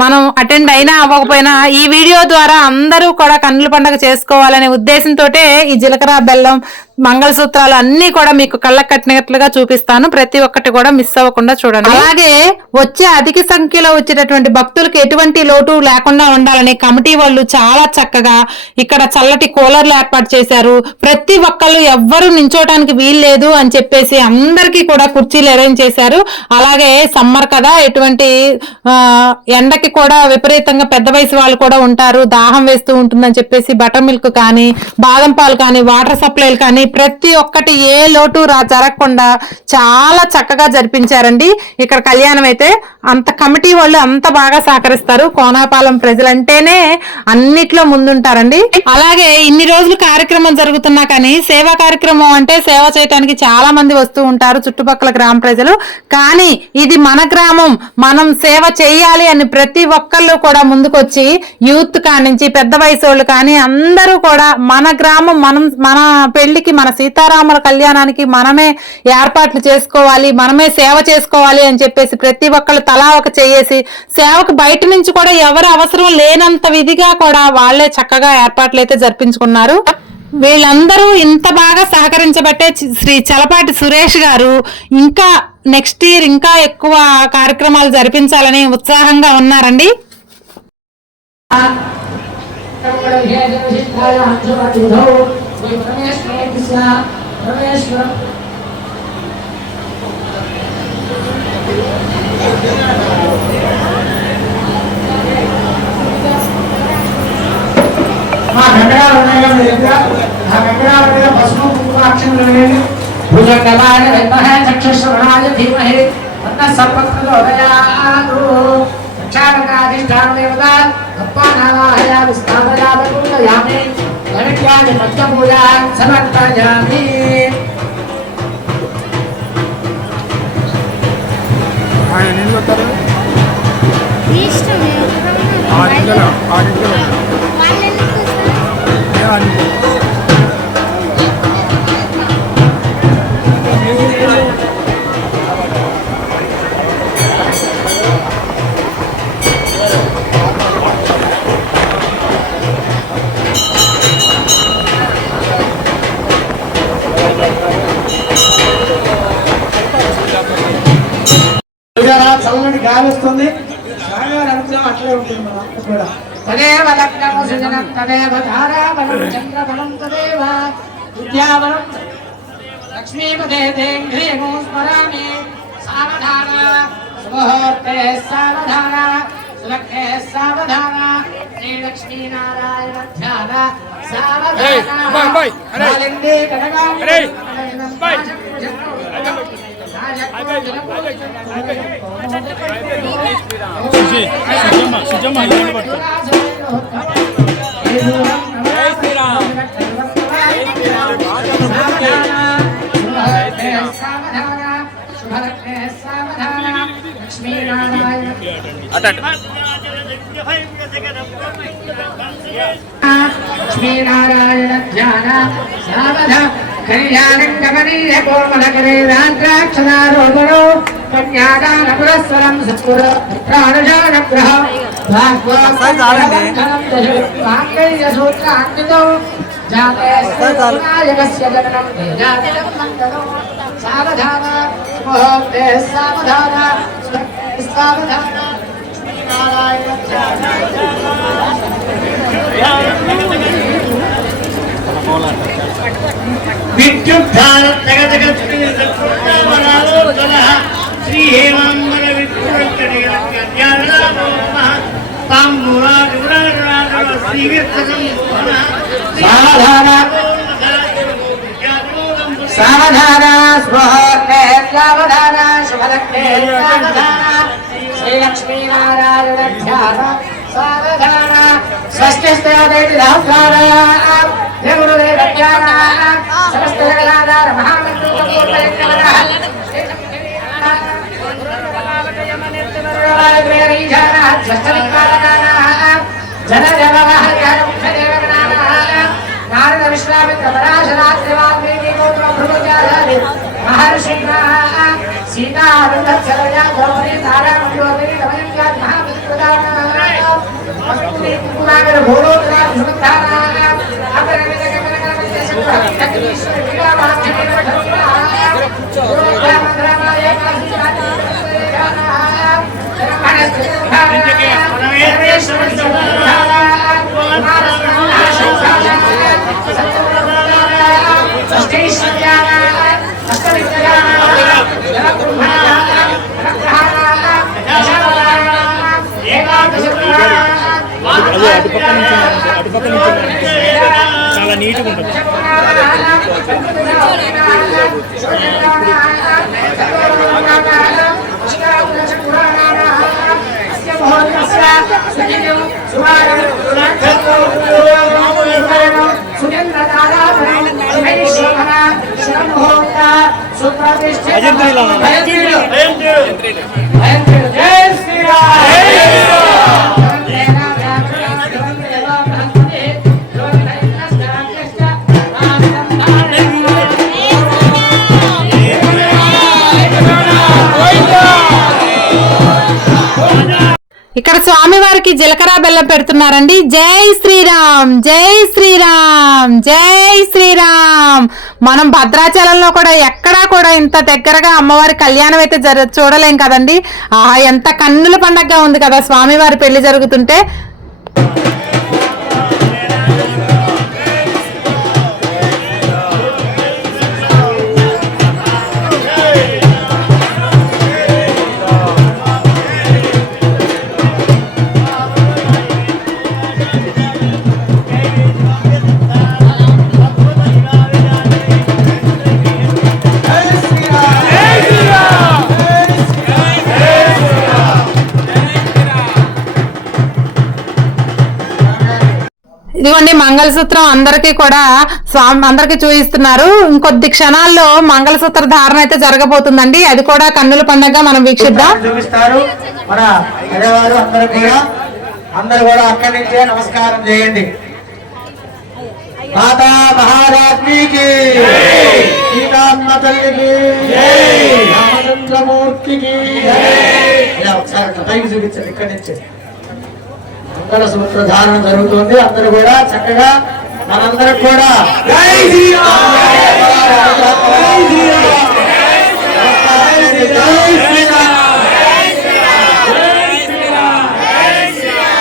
మనం అటెండ్ అయినా అవ్వకపోయినా ఈ వీడియో ద్వారా అందరూ కూడా కన్నుల పండుగ చేసుకోవాలనే ఉద్దేశంతో ఈ జీలకర్ర బెల్లం మంగళసూత్రాలు అన్ని కూడా మీకు కళ్ళకు కట్టినట్లుగా చూపిస్తాను. ప్రతి ఒక్కటి కూడా మిస్ అవ్వకుండా చూడండి. అలాగే వచ్చే అధిక సంఖ్యలో వచ్చేటటువంటి భక్తులకు ఎటువంటి లోటు లేకుండా ఉండాలని కమిటీ వాళ్ళు చాలా చక్కగా ఇక్కడ చల్లటి కూలర్లు ఏర్పాటు చేశారు. ప్రతి ఒక్కళ్ళు ఎవ్వరు నించోటానికి వీల్లేదు అని చెప్పేసి అందరికీ కూడా కుర్చీలు అరేంజ్ చేశారు. అలాగే సమ్మర్ కదా, ఎటువంటి ఎండకి కూడా విపరీతంగా పెద్ద వయసు వాళ్ళు కూడా ఉంటారు, దాహం వేస్తూ ఉంటుందని చెప్పేసి బటర్ మిల్క్ కానీ, బాదం పాలు కానీ, వాటర్ సప్లైలు కానీ ప్రతి ఒక్కటి ఏ లోటు జరగకుండా చాలా చక్కగా జరిపించారండి. ఇక్కడ కళ్యాణం అయితే అంత కమిటీ వాళ్ళు అంత బాగా సహకరిస్తారు. కోనాపాలెం ప్రజలంటేనే అన్నిట్లో ముందుంటారండి. అలాగే ఇన్ని రోజులు కార్యక్రమం జరుగుతున్నా కానీ సేవా కార్యక్రమం అంటే సేవ చేయడానికి చాలా మంది వస్తూ ఉంటారు చుట్టుపక్కల గ్రామ ప్రజలు. కానీ ఇది మన గ్రామం, మనం సేవ చేయాలి అని ప్రతి ఒక్కళ్ళు కూడా ముందుకొచ్చి యూత్ కానించి పెద్ద వయసు వాళ్ళు కానీ అందరూ కూడా మన గ్రామం, మన పెళ్లికి, మన సీతారాముల కళ్యాణానికి మనమే ఏర్పాట్లు చేసుకోవాలి, మనమే సేవ చేసుకోవాలి అని చెప్పేసి ప్రతి ఒక్కళ్ళు తలా ఒక చేసి సేవకు బయట నుంచి కూడా ఎవరు అవసరం లేనంత విధిగా కూడా వాళ్లే చక్కగా ఏర్పాట్లు అయితే జరిపించుకున్నారు. వీళ్ళందరూ ఇంత బాగా సహకరించబట్టే శ్రీ చలపాటి సురేష్ గారు ఇంకా నెక్స్ట్ ఇయర్ ఇంకా ఎక్కువ కార్యక్రమాలు జరిపించాలని ఉత్సాహంగా ఉన్నారండి. భుజంగలాయ విద్మహే చక్షుశ్రవణాయ ధీమహి తన్నః సర్వప్రచోదయాత్. రక్షాకరాధిష్టానదేవతా తత్వానావాహయామి స్థాపయామి పూజయామి గణక్యాని పంచపూజాన్ సమర్పయామి. ఆయన నేను వస్తారు 6 చల్లటి గాలి వస్తుంది, అట్లే ఉంటుంది. తదేవ లగ్నము సృజనం తదేవ ధారాబలం చంద్రబలం తదేవ విద్యాబలం లక్ష్మీపదే దేంఘ్రీమో స్మరామి. సావధాన సుముహూర్తే సావధాన సులగ్నే సావధాన శ్రీలక్ష్మీనారాయణ ధ్యాన సావధాన. లక్ష్మీనారాయణ ధ్యాన సావధాన కళ్యాణం గమనీయ కోమలకరే రాత్రాక్షరారోపణో కన్యాదాన పురస్సరం సత్పుర ప్రాణజానగ్రహ భాగ్యసూత్రాన్వితో జాతేయకస్య జననం తేజాదిదం మంగళం. సావధాన ముహూర్తే సావధాన సావధాన లక్ష్మీనారాయణ విద్యుద్ధారత జగత్ శ్రీ హేమాంబర విద్యుత్కడే సావధాన స్వహే సావధాన శుభలగ్నే సావధాన శ్రీలక్ష్మీనారాయణ ధ్యాన సావధాన స్వస్తిస్తేతి రాధార దేవుడు ధ్యాన సమస్తరాధార జన నారద విశ్వామిత్ర పరాశరాత్రి వాల్మీకి మహర్షి సీతా ద్రౌపది తారామణి మహావిష్ణు ఇక్కడ స్వామివారికి జీలకర్ర బెల్లం పెడుతున్నారండి. జై శ్రీరామ్, జై శ్రీరామ్, జై శ్రీరామ్. మనం భద్రాచలంలో కూడా ఎక్కడా కూడా ఇంత దగ్గరగా అమ్మవారి కళ్యాణం అయితే చూడలేం కదండి. ఎంత కన్నుల పండగగా ఉంది కదా స్వామివారి పెళ్లి జరుగుతుంటే. ఇదిగోండి మంగళసూత్రం అందరికీ కూడా అందరికీ చూపిస్తున్నారు. ఇంకొద్ది క్షణాల్లో మంగళసూత్ర ధారణ అయితే జరగబోతుందండి. అది కూడా కన్నుల పండుగ మనం వీక్షిద్దాం. చూపిస్తారు మన పెద్దవారు అందరూ కూడా అక్కడి నుంచే నమస్కారం చేయండి. మాతా మహారాజ్ఞికి, సీతమ్మ తల్లికి, రామచంద్రమూర్తికి. ఒకసారి పైకి చూపించండి. ఇక్కడి నుంచి మంగళసూత్ర ధారణ జరుగుతుంది. అందరూ కూడా చక్కగా మనందరం కూడా జై శ్రీరామ్, జై శ్రీరామ్, జై శ్రీరామ్.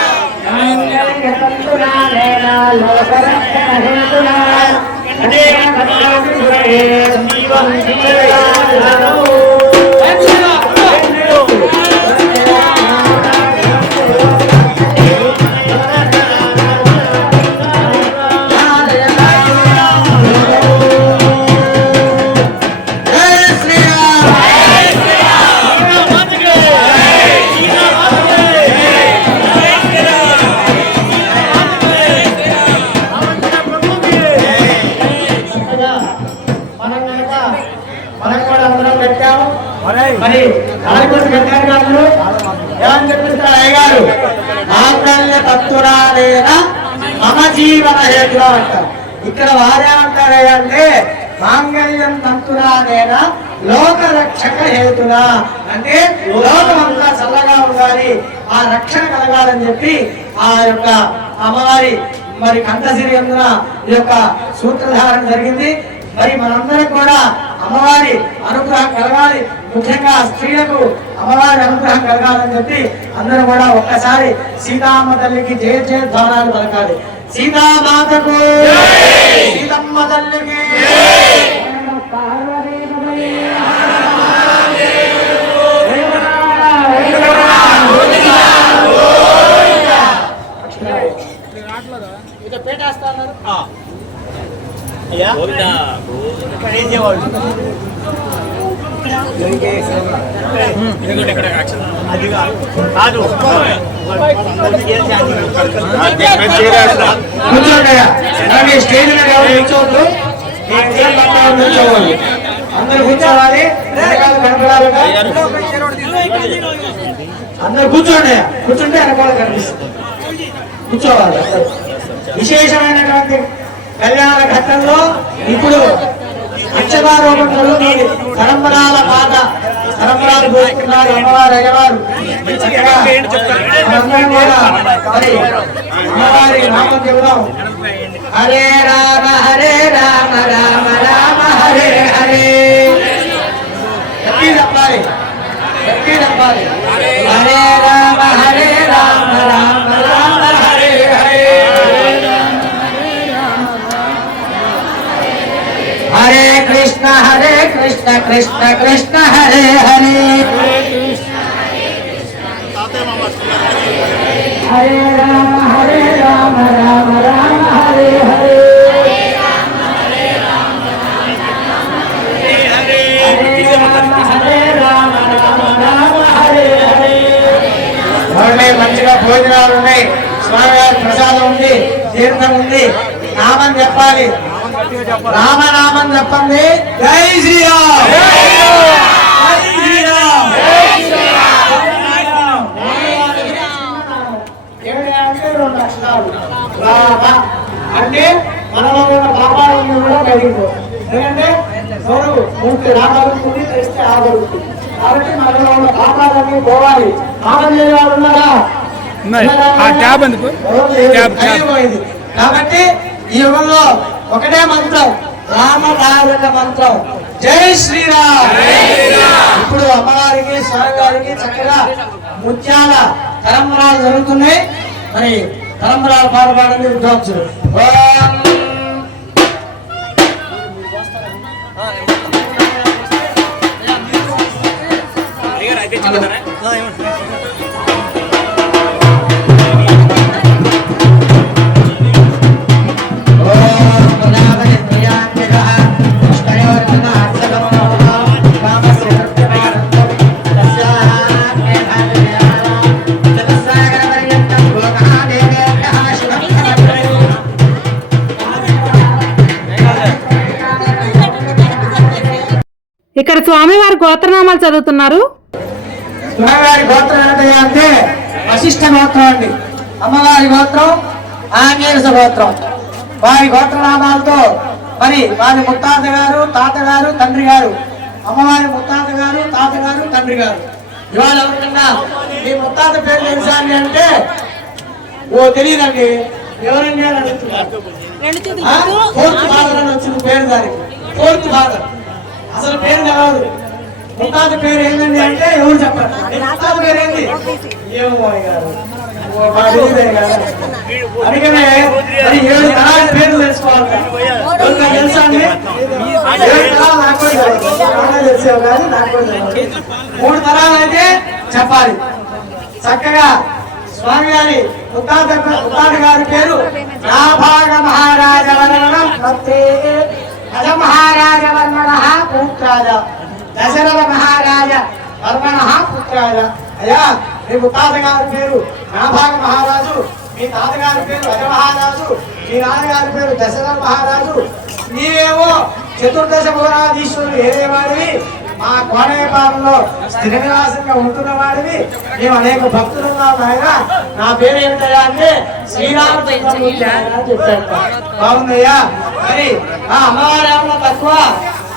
మరి నాలుగు పెట్టారు కాదు ఏమని చెప్పిస్తారు అయ్యగారు? మాంగళ్య తత్తురాలేన మమ జీవన హేతులా అంటారు. ఇక్కడ వారేమంటారు అంటే మాంగళ్యం తంతురాలేన లోక రక్షక హేతునా, అంటే లోకమంతా చల్లగా ఉండాలి, ఆ రక్షణ కలగాలని చెప్పి ఆ యొక్క అమ్మవారి మరి కంఠసిరి అందున ఈ యొక్క సూత్రధారణ జరిగింది. మరి మనందరం కూడా అమ్మవారి అనుగ్రహం కలగాలి, ముఖ్యంగా స్త్రీలకు అమ్మవారి అనుగ్రహం కలగాలని చెప్పి అందరూ కూడా ఒక్కసారి సీతామ్మ తల్లికి జయ జయ ధ్వానాలు పలకాలి. సీతామాతకు, సీతమ్మ తల్లికి. స్టేజ్ మీద కూర్చోవద్దు, అందరు కూర్చోవాలి, అందరు కూర్చోండి. కూర్చుంటే వెనకాల కనిపిస్తుంది, కూర్చోవాలి. విశేషమైనటువంటి కళ్యాణ ఘట్టంలో ఇప్పుడు అక్షరారోపణలు తరంబరాల పాట తరంబరాలు పోస్తున్నారు అమ్మవారు అయ్యవారు. అందరం కూడా మరి అమ్మవారి నామం చెబుదాం. హరే రామ రామ రామ హరే హరే. ఎత్తి చెప్పాలి, ఎత్తి చెప్పాలి. హరే రామ రామ రామ హరే హరే. హరే కృష్ణ కృష్ణ కృష్ణ హరే హరే. హరే రామ రామ రామ హరే హరే. హరే రామ రామ రామ హరే హరే. ఉన్నాయి, మంచిగా భోజనాలు ఉన్నాయి, స్వామివారి ప్రసాదం ఉంది, తీర్థం ఉంది. నామం చెప్పాలి, రామనామం చెప్పండి. జై శ్రీరామ్, జై శ్రీరామ్. అంటే 2 అక్షరాలు రామ అంటే మనలో ఉన్న పాపాలన్నీ కూడా బయటకు. ఎందుకంటే నోరు మూర్తి రాగలుగుతుంది, తెస్తే ఆగలుగుతుంది. కాబట్టి మనలో ఉన్న పాపాలన్నీ పోవాలి. పాపం చేయాలి ఉన్నారా? కాబట్టి ఈ యుగంలో ఒకటే మంత్రం, రామనారాయణ మంత్రం, జై శ్రీరామ్. ఇప్పుడు అమ్మవారికి స్వామివారికి చక్కగా ముత్యాల తలంబరాలు జరుగుతున్నాయి. మరి తలంబరాలు పాల్గొనండి విద్వాంసులు. ఇక్కడ స్వామివారి గోత్రనామాలు చదువుతున్నారు. స్వామివారి గోత్రం ఏంటయ్యా అంటే వశిష్ఠ గోత్రం అండి. అమ్మవారి గోత్రం ఆంగీరస గోత్రం. వారి గోత్రనామాలతో మరి వారి ముత్తాత గారు, తాతగారు, తండ్రి గారు, అమ్మవారి ముత్తాత గారు, తాతగారు, తండ్రి గారు. ఇవాళ ఎవరికన్నా మీ ముత్తాత పేరు తెలుసా అని అంటే ఓ తెలియదండి, ఎవరండి అని అడుగుతున్నారు. 4th ఫాదర్ అని వచ్చింది పేరు, దానికి 4th ఫాదర్. అసలు పేరు తెలవదు. ముత్తాత పేరు ఏంటండి అంటే ఎవరు చెప్పారు. ముత్తాత పేరు ఏంటి? ఏమో గారు, అందుకనే మరి 7 తరాల పేర్లు తెలుసుకోవాలి. తెలుసా అండి? 7 తరాలు నాకు తెలిసేవి కాదు, నాకు 3 తరాలు అయితే చెప్పాలి. చక్కగా స్వామి గారి ముత్తాత గారి పేరు నాభాగ మహారాజ వర్మణం భక్తే, అజ మహారాజ వర్మణ పుత్రాజ, దశరథ మహారాజ వర్మణ పుత్రాజ. అయ్యా మీ ముత్తాత గారి పేరు నాభాగ మహారాజు, మీ తాతగారి పేరు అజ మహారాజు, మీ నాన్నగారి పేరు దశరథ మహారాజు. నీవేమో చతుర్దశ భువనాధీశ్వరుడు ఏదేవాడివి, మా కోనేపాలెంలో స్థిర నివాసంగా ఉంటున్న వాడివి, మేము అనేక భక్తులు ఉన్నాం ఆయన. నా పేరు ఏమిటయ్యా అంటే శ్రీరామచంద్రమూర్తి అని చెప్పాడు. బాగుందయ్యా. మరి ఆ అమ్మవారి ఏమన్నా తక్కువ,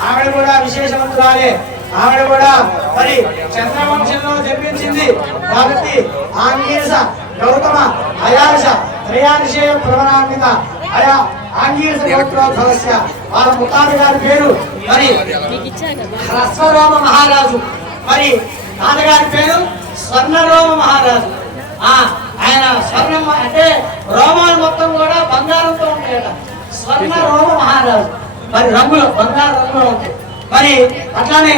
ఆవిడ కూడా విశేషవంతురాలే. ఆవిడ కూడా మరి చంద్రవంశంలో జన్మించింది కాబట్టి ఆంగీరస గౌతమ అయార్ష త్రయార్షేయ ప్రవణాన్విత అయా ఆంగీరస గోత్రోద్భవస్య. వాళ్ళ ముత్తాత గారి పేరు మరి హ్రస్వరోమ మహారాజు, మరి తాతగారి పేరు స్వర్ణరోమ మహారాజు. ఆయన స్వర్ణం అంటే రోమాలు మొత్తం కూడా బంగారంతో ఉంటాయట. స్వర్ణరోమ మహారాజు, మరి రంగులు బంగారు రంగులో ఉంటాయి. మరి అట్లానే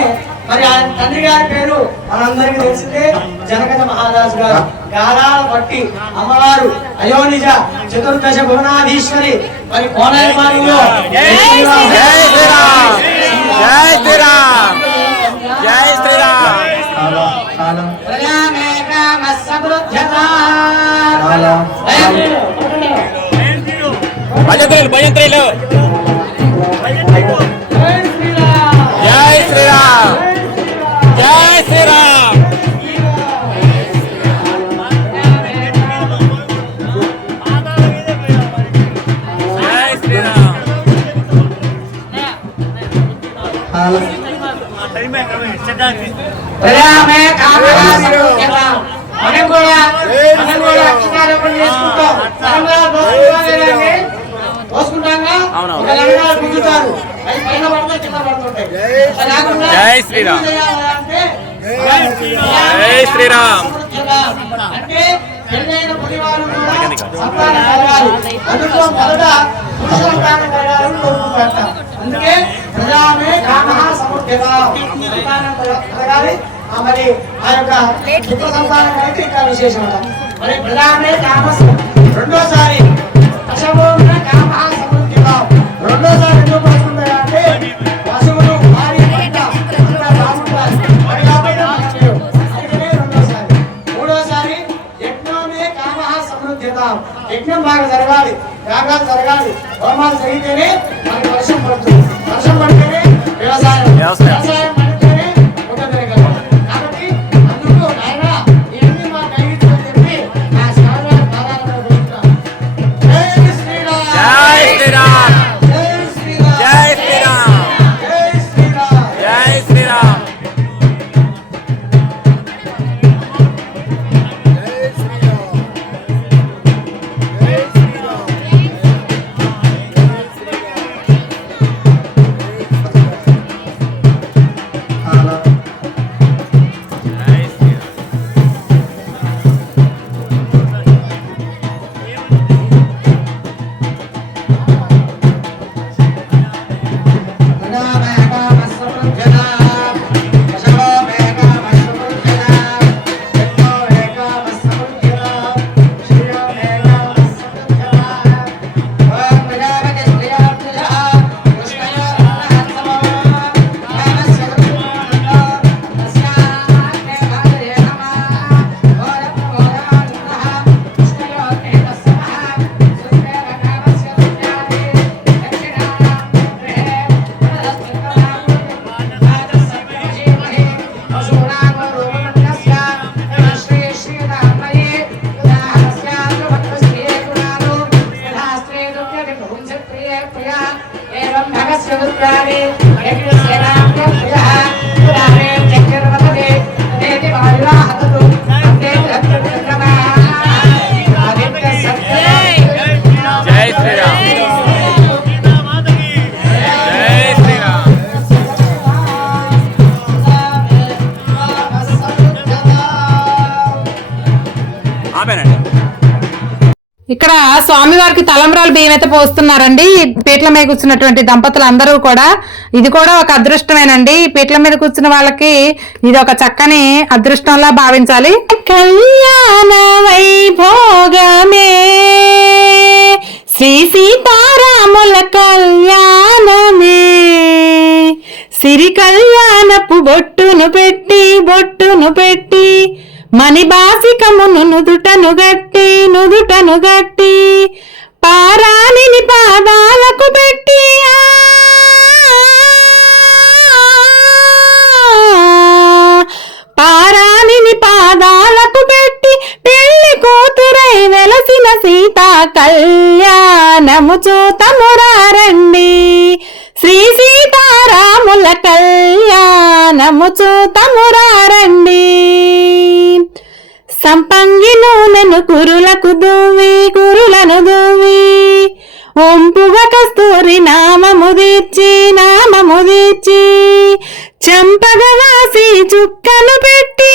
మరి ఆయన తండ్రి గారి పేరు మనందరికీ తెలిసిందే, జనకజ మహారాజు గారు. గారాల బట్టి అమ్మవారు అయోనిజ చతుర్దశ భువనాధీశ్వరి. మరి కోనేపాలెంలో భయంత్రులు జై శ్రీరామ్, జై శ్రీరామ్. జై శ్రీరామ్. మనం కూడా అక్షరారోపణ చేసుకుంటాం. జై శ్రీరామ్, జై శ్రీరామ్. అంటే పెళ్ళైన పరివారం కూడా సంతానం కలగాలి. అందులో మొదట పురుష సంతానం కలగాలని కోరుకుంటారట. అందుకే ప్రజామే కామః సముద్యత, సంతానం కలగాలి. మరి ఆ యొక్క పుత్ర సంతానం అయితే ఇంకా విశేషం. మరి ప్రజామే కామస్ రెండోసారి పశువున కామః సముద్యత. రెండోసారి ఎందుకు వస్తుందా అంటే పశువులు భార్య పంట అంతా బాగుంటారు. మరి కాబట్టి రెండోసారి మూడోసారి యజ్ఞం బాగా జరగాలి, యాగాలు జరగాలి, హోమాలు జరిగితేనే మనకి వర్షం పడుతుంది. వర్షం పడితేనే వ్యవసాయం, వ్యవసాయం పడితేనే పుట్ట తిరగలం. కాబట్టి అందుకు ఆయన ఇవన్నీ మాకు కలిగించని చెప్పి నా స్వామివారి పాదాలను వేడుకుంటున్నాను. జై శ్రీరామ్, జై శ్రీరామ్, జై శ్రీరామ్, జై శ్రీరామ్, జై శ్రీరామ్. జై శ్రీరామ్. జై శ్రీరామ్, జై శ్రీరామ్. ఆమెనండి. ఇక్కడ స్వామివారికి తలంబ్రాలు బియ్యం అయితే పోస్తున్నారండి. పీటల మీద కూర్చున్నటువంటి దంపతులు అందరూ కూడా. ఇది కూడా ఒక అదృష్టమేనండి. పీటల మీద కూర్చున్న వాళ్ళకి ఇది ఒక చక్కని అదృష్టంలా భావించాలి. కళ్యాణ వైభోగమే శ్రీ సీతారాముల కళ్యాణమే, సిరి కళ్యాణపు బొట్టును పెట్టి మణిబాసికమును నుదుటను గట్టి పారాణిని పాదాలకు పెట్టి పారాణిని పాదాలకు పెట్టి పెళ్లి కూతురై వెలసిన సీతా కళ్యాణము చూతమురారండి. శ్రీ సీతారాముల కళ్యాణము చూతమురారండి. సంపంగి నూనెను కురులను దూవి ఒంపుగ కస్తూరి నామము దీర్చి చెంపగవాసి చుక్కను పెట్టి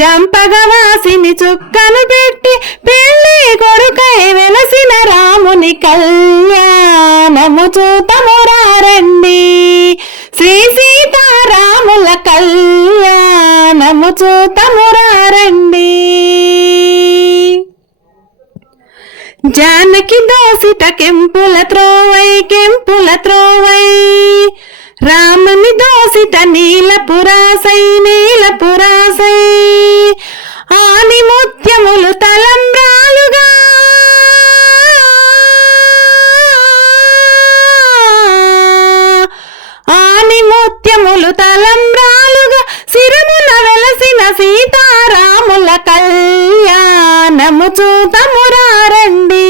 చంపగవాసిని చుక్కను పెట్టి పెళ్లి కొడుకై వెలసిన రాముని కళ్యాణము చూతమురారండి. శ్రీ సీతారాముల కళ్యాణము చూతమురారండి. జానకి దోసిట కెంపుల త్రోవై రాముని దోసిట నీలపురాసై ఆని ముత్యములు తలంబ్రాలుగా సిరమున వెలసిన సీతారాముల కళ్యాణము చూతమురారండి.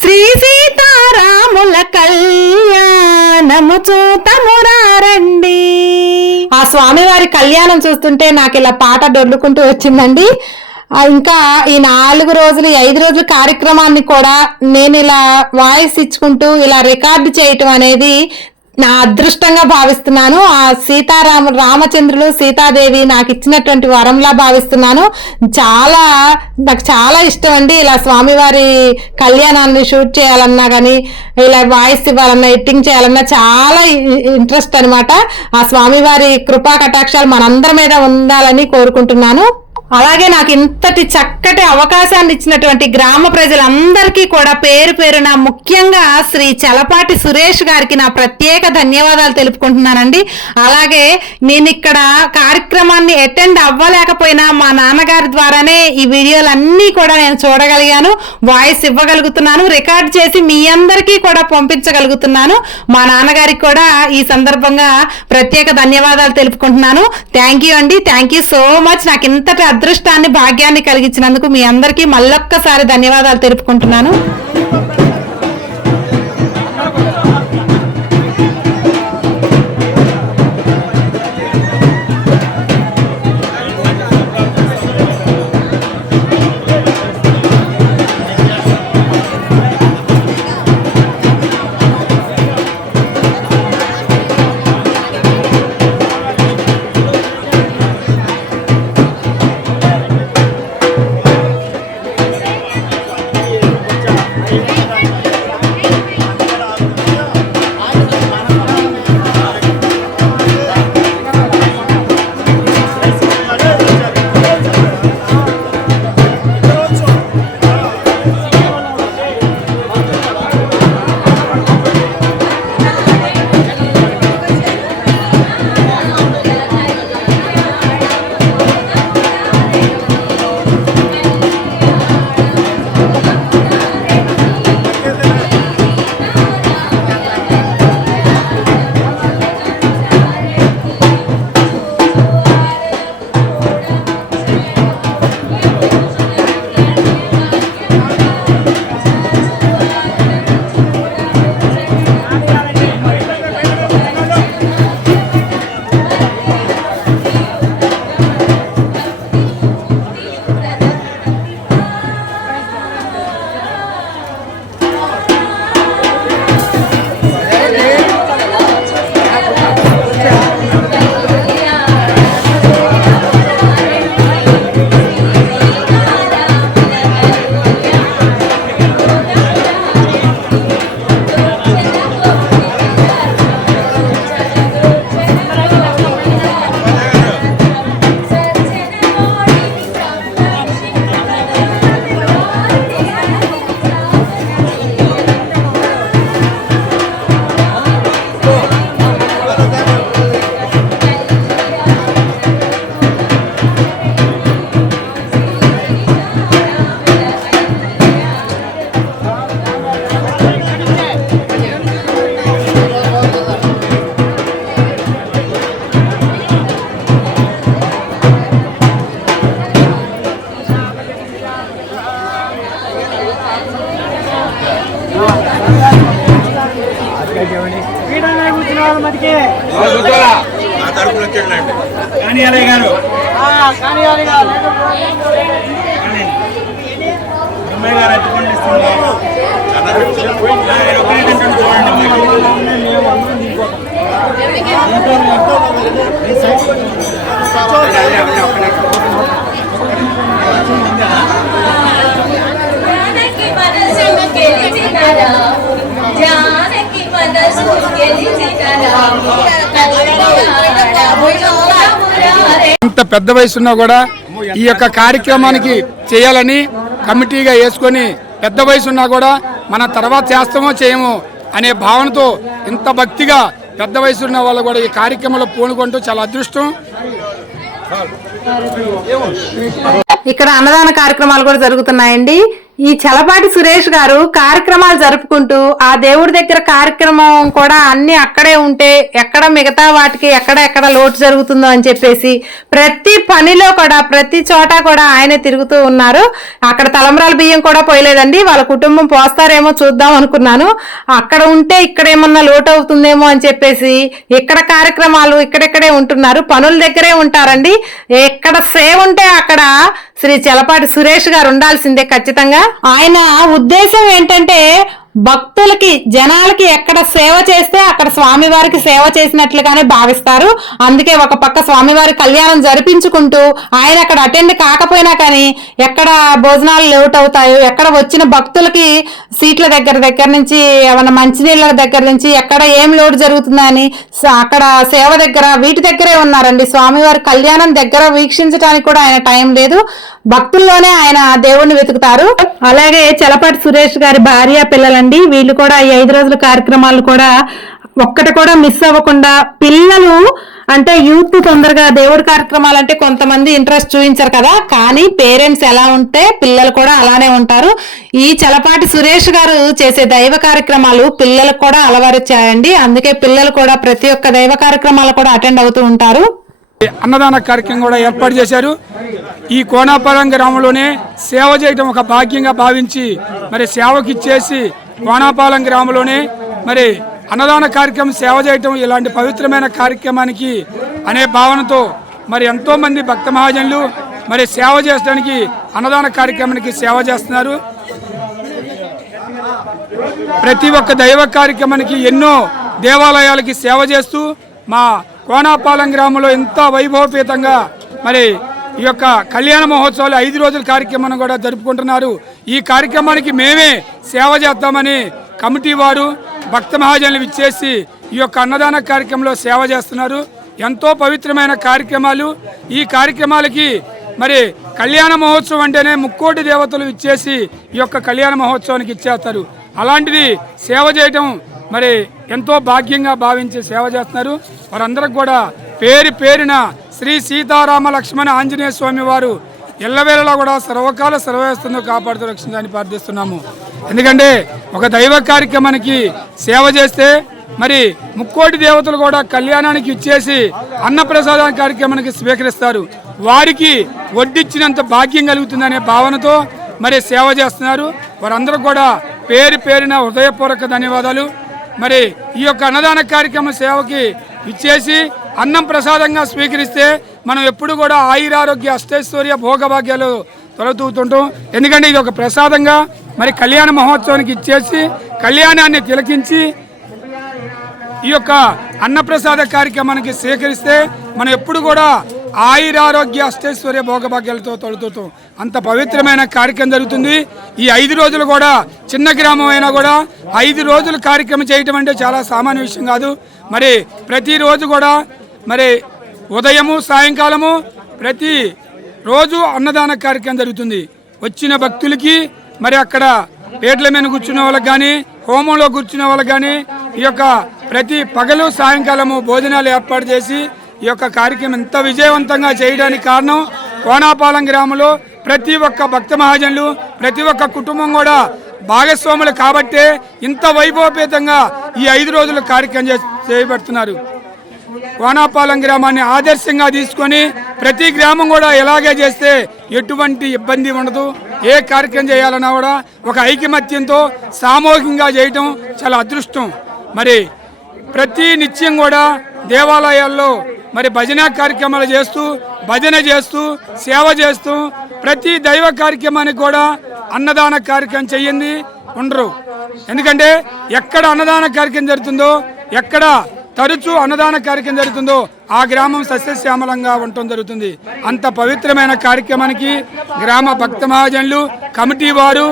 శ్రీ సీతారాముల కళ్యాణము చూతమురారండి. ఆ స్వామివారి కళ్యాణం చూస్తుంటే నాకు ఇలా పాట డొల్లుకుంటూ వచ్చిందండి. ఇంకా ఈ 4 రోజులు 5 రోజుల కార్యక్రమాన్ని కూడా నేను ఇలా వాయిస్ ఇచ్చుకుంటూ ఇలా రికార్డు చేయటం అనేది నా అదృష్టంగా భావిస్తున్నాను. ఆ రామచంద్రులు సీతాదేవి నాకు ఇచ్చినటువంటి వరంలా భావిస్తున్నాను. నాకు చాలా ఇష్టం అండి. ఇలా స్వామివారి కళ్యాణాన్ని షూట్ చేయాలన్నా కానీ, ఇలా వాయిస్ ఇవ్వాలన్నా, ఎడిటింగ్ చేయాలన్నా చాలా ఇంట్రెస్ట్ అనమాట. ఆ స్వామివారి కృపా కటాక్షాలు మనందరి మీద ఉండాలని కోరుకుంటున్నాను. అలాగే నాకు ఇంతటి చక్కటి అవకాశాన్ని ఇచ్చినటువంటి గ్రామ ప్రజలందరికీ కూడా పేరు పేరున ముఖ్యంగా శ్రీ చలపాటి సురేష్ గారికి నా ప్రత్యేక ధన్యవాదాలు తెలుపుకుంటున్నానండి. అలాగే నేను ఇక్కడ కార్యక్రమాన్ని అటెండ్ అవ్వలేకపోయినా మా నాన్నగారి ద్వారానే ఈ వీడియోలన్నీ కూడా నేను చూడగలిగాను, వాయిస్ ఇవ్వగలుగుతున్నాను, రికార్డ్ చేసి మీ అందరికీ కూడా పంపించగలుగుతున్నాను. మా నాన్నగారికి కూడా ఈ సందర్భంగా ప్రత్యేక ధన్యవాదాలు తెలుపుకుంటున్నాను. థ్యాంక్ యూ అండి, థ్యాంక్ యూ సో మచ్. నాకు ఇంతటి అదృష్టాన్ని భాగ్యాన్ని కలిగించినందుకు మీ అందరికీ మళ్ళొక్కసారి ధన్యవాదాలు తెలుపుకుంటున్నాను. ఇంత పెద్ద వయసున్నా కూడా ఈ యొక్క కార్యక్రమానికి చేయాలని కమిటీగా వేసుకొని పెద్ద వయసున్నా కూడా మన తర్వాత చేస్తామో చేయమో అనే భావనతో ఇంత భక్తిగా పెద్ద వయసున్న వాళ్ళు కూడా ఈ కార్యక్రమంలో పూనుకుంటూ చాలా అదృష్టం. ఇక్కడ అన్నదాన కార్యక్రమాలు కూడా జరుగుతున్నాయండి. ఈ చలపాటి సురేష్ గారు కార్యక్రమాలు జరుపుకుంటూ ఆ దేవుడి దగ్గర కార్యక్రమం కూడా అన్ని అక్కడే ఉంటే ఎక్కడ మిగతా వాటికి ఎక్కడ లోటు జరుగుతుందో అని చెప్పేసి ప్రతి పనిలో కూడా ప్రతి చోట కూడా ఆయనే తిరుగుతూ ఉన్నారు. అక్కడ తలంబ్రాల బియ్యం కూడా పోయలేదండి, వాళ్ళ కుటుంబం పోస్తారేమో చూద్దాం అనుకున్నాను. అక్కడ ఉంటే ఇక్కడ ఏమన్నా లోటు అవుతుందేమో అని చెప్పేసి ఇక్కడ కార్యక్రమాలు ఇక్కడెక్కడే ఉంటున్నారు, పనుల దగ్గరే ఉంటారండి. ఎక్కడ సేవ ఉంటే అక్కడ శ్రీ చలపాటి సురేష్ గారు ఉండాల్సిందే ఖచ్చితంగా. ఆయన ఉద్దేశం ఏంటంటే భక్తులకి జనాలకి ఎక్కడ సేవ చేస్తే అక్కడ స్వామివారికి సేవ చేసినట్లుగానే భావిస్తారు. అందుకే ఒక పక్క స్వామివారి కళ్యాణం జరిపించుకుంటూ ఆయన అక్కడ అటెండ్ కాకపోయినా కానీ ఎక్కడ భోజనాలు లేట్ అవుతాయో, ఎక్కడ వచ్చిన భక్తులకి సీట్ల దగ్గర నుంచి ఏమన్నా మంచినీళ్ళ దగ్గర నుంచి ఎక్కడ ఏం లోటు జరుగుతుందని అక్కడ సేవ దగ్గర వీటి దగ్గరే ఉన్నారండి. స్వామివారి కళ్యాణం దగ్గర వీక్షించడానికి కూడా ఆయన టైం లేదు, భక్తుల్లోనే ఆయన దేవుణ్ణి వెతుకుతారు. అలాగే చలపాటి సురేష్ గారి భార్య పిల్లలండి, వీళ్ళు కూడా ఈ 5 రోజుల కార్యక్రమాలు కూడా ఒక్కటి కూడా మిస్ అవ్వకుండా, పిల్లలు అంటే యూత్ తొందరగా దేవుడి కార్యక్రమాలు అంటే కొంతమంది ఇంట్రెస్ట్ చూపించారు కదా, కానీ పేరెంట్స్ ఎలా ఉంటే పిల్లలు కూడా అలానే ఉంటారు. ఈ చలపాటి సురేష్ గారు చేసే దైవ కార్యక్రమాలు పిల్లలకు కూడా అలవరిచాయండి. అందుకే పిల్లలు కూడా ప్రతి ఒక్క దైవ కార్యక్రమాలు కూడా అటెండ్ అవుతూ ఉంటారు. అన్నదాన కార్యక్రమం కూడా ఏర్పాటు చేశారు. ఈ కోనాపాలెం గ్రామంలోనే సేవ చేయడం ఒక భాగ్యంగా భావించి మరి సేవకి ఇచ్చేసి కోనాపాలెం గ్రామంలోనే మరి అన్నదాన కార్యక్రమం సేవ చేయటం ఇలాంటి పవిత్రమైన కార్యక్రమానికి అనే భావనతో మరి ఎంతో మంది భక్త మహాజనులు మరి సేవ చేయడానికి అన్నదాన కార్యక్రమానికి సేవ చేస్తున్నారు. ప్రతి ఒక్క దైవ కార్యక్రమానికి ఎన్నో దేవాలయాలకి సేవ చేస్తూ మా కోనాపాలెం గ్రామంలో ఎంత వైభవపేతంగా మరి ఈ యొక్క కళ్యాణ మహోత్సవాలు 5 రోజుల కార్యక్రమాన్ని కూడా జరుపుకుంటున్నారు. ఈ కార్యక్రమానికి మేమే సేవ చేద్దామని కమిటీ వారు భక్త మహాజనులు ఇచ్చేసి ఈ యొక్క అన్నదాన కార్యక్రమంలో సేవ చేస్తున్నారు. ఎంతో పవిత్రమైన కార్యక్రమాలు. ఈ కార్యక్రమాలకి మరి కళ్యాణ మహోత్సవం అంటేనే ముక్కోటి దేవతలు ఇచ్చేసి ఈ యొక్క కళ్యాణ మహోత్సవానికి ఇచ్చేస్తారు. అలాంటిది సేవ చేయటం మరి ఎంతో భాగ్యంగా భావించి సేవ చేస్తున్నారు. వారందరికి కూడా పేరు పేరున శ్రీ సీతారామ లక్ష్మణ ఆంజనేయ స్వామి వారు ఎల్లవేళలా కూడా సర్వకాల సర్వవ్యవస్థను కాపాడుతూ రక్షించాలని ప్రార్థిస్తున్నాము. ఎందుకంటే ఒక దైవ కార్యక్రమానికి సేవ చేస్తే మరి ముక్కోటి దేవతలు కూడా కళ్యాణానికి ఇచ్చేసి అన్నప్రసాద కార్యక్రమానికి స్వీకరిస్తారు. వారికి వడ్డిచ్చినంత భాగ్యం కలుగుతుందనే భావనతో మరి సేవ చేస్తున్నారు. వారందరూ కూడా పేరు పేరున హృదయపూర్వక ధన్యవాదాలు. మరి ఈ యొక్క అన్నదాన కార్యక్రమ సేవకి ఇచ్చేసి అన్నం ప్రసాదంగా స్వీకరిస్తే మనం ఎప్పుడు కూడా ఆయురారోగ్య అష్టైశ్వర్య భోగభాగ్యాలు తొలతూతుంటాం. ఎందుకంటే ఇది ఒక ప్రసాదంగా మరి కళ్యాణ మహోత్సవానికి ఇచ్చేసి కళ్యాణాన్ని తిలకించి ఈ యొక్క అన్నప్రసాద కార్యక్రమానికి స్వీకరిస్తే మనం ఎప్పుడు కూడా ఆయురారోగ్య అష్టైశ్వర్య భోగభాగ్యాలతో తొలుతుంటాం. అంత పవిత్రమైన కార్యక్రమం జరుగుతుంది. ఈ 5 రోజులు కూడా చిన్న గ్రామం అయినా కూడా 5 రోజులు కార్యక్రమం చేయటం అంటే చాలా సామాన్య విషయం కాదు. మరి ప్రతిరోజు కూడా మరి ఉదయము సాయంకాలము ప్రతి రోజు అన్నదాన కార్యక్రమం జరుగుతుంది. వచ్చిన భక్తులకి మరి అక్కడ పేట్ల మీద కూర్చున్న వాళ్ళకి కానీ హోమంలో కూర్చున్న వాళ్ళకి కానీ ఈ యొక్క ప్రతి పగలు సాయంకాలము భోజనాలు ఏర్పాటు చేసి ఈ యొక్క కార్యక్రమం ఎంత విజయవంతంగా చేయడానికి కారణం కోనాపాలెం గ్రామంలో ప్రతి ఒక్క భక్త మహాజనులు ప్రతి ఒక్క కుటుంబం కూడా భాగస్వాములు కాబట్టే ఇంత వైభవపేతంగా ఈ 5 రోజుల కార్యక్రమం చేయబడుతున్నారు. కోనాపాలెం గ్రామాన్ని ఆదర్శంగా తీసుకొని ప్రతి గ్రామం కూడా ఇలాగే చేస్తే ఎటువంటి ఇబ్బంది ఉండదు. ఏ కార్యక్రమం చేయాలన్నా కూడా ఒక ఐకమత్యంతో సామూహికంగా చేయటం చాలా అదృష్టం. మరి ప్రతి నిత్యం కూడా దేవాలయాల్లో మరి భజన కార్యక్రమాలు చేస్తూ భజన చేస్తూ సేవ చేస్తూ ప్రతి దైవ కార్యక్రమానికి కూడా అన్నదాన కార్యక్రమం చెయ్యింది ఉండరు. ఎందుకంటే ఎక్కడ అన్నదాన కార్యక్రమం జరుగుతుందో ఎక్కడ తరచూ అన్నదాన కార్యక్రమం జరుగుతుందో ఆ గ్రామం సస్యశ్యామలంగా ఉండటం జరుగుతుంది. అంత పవిత్రమైన కార్యక్రమానికి గ్రామ భక్త మహాజనులు కమిటీ వారు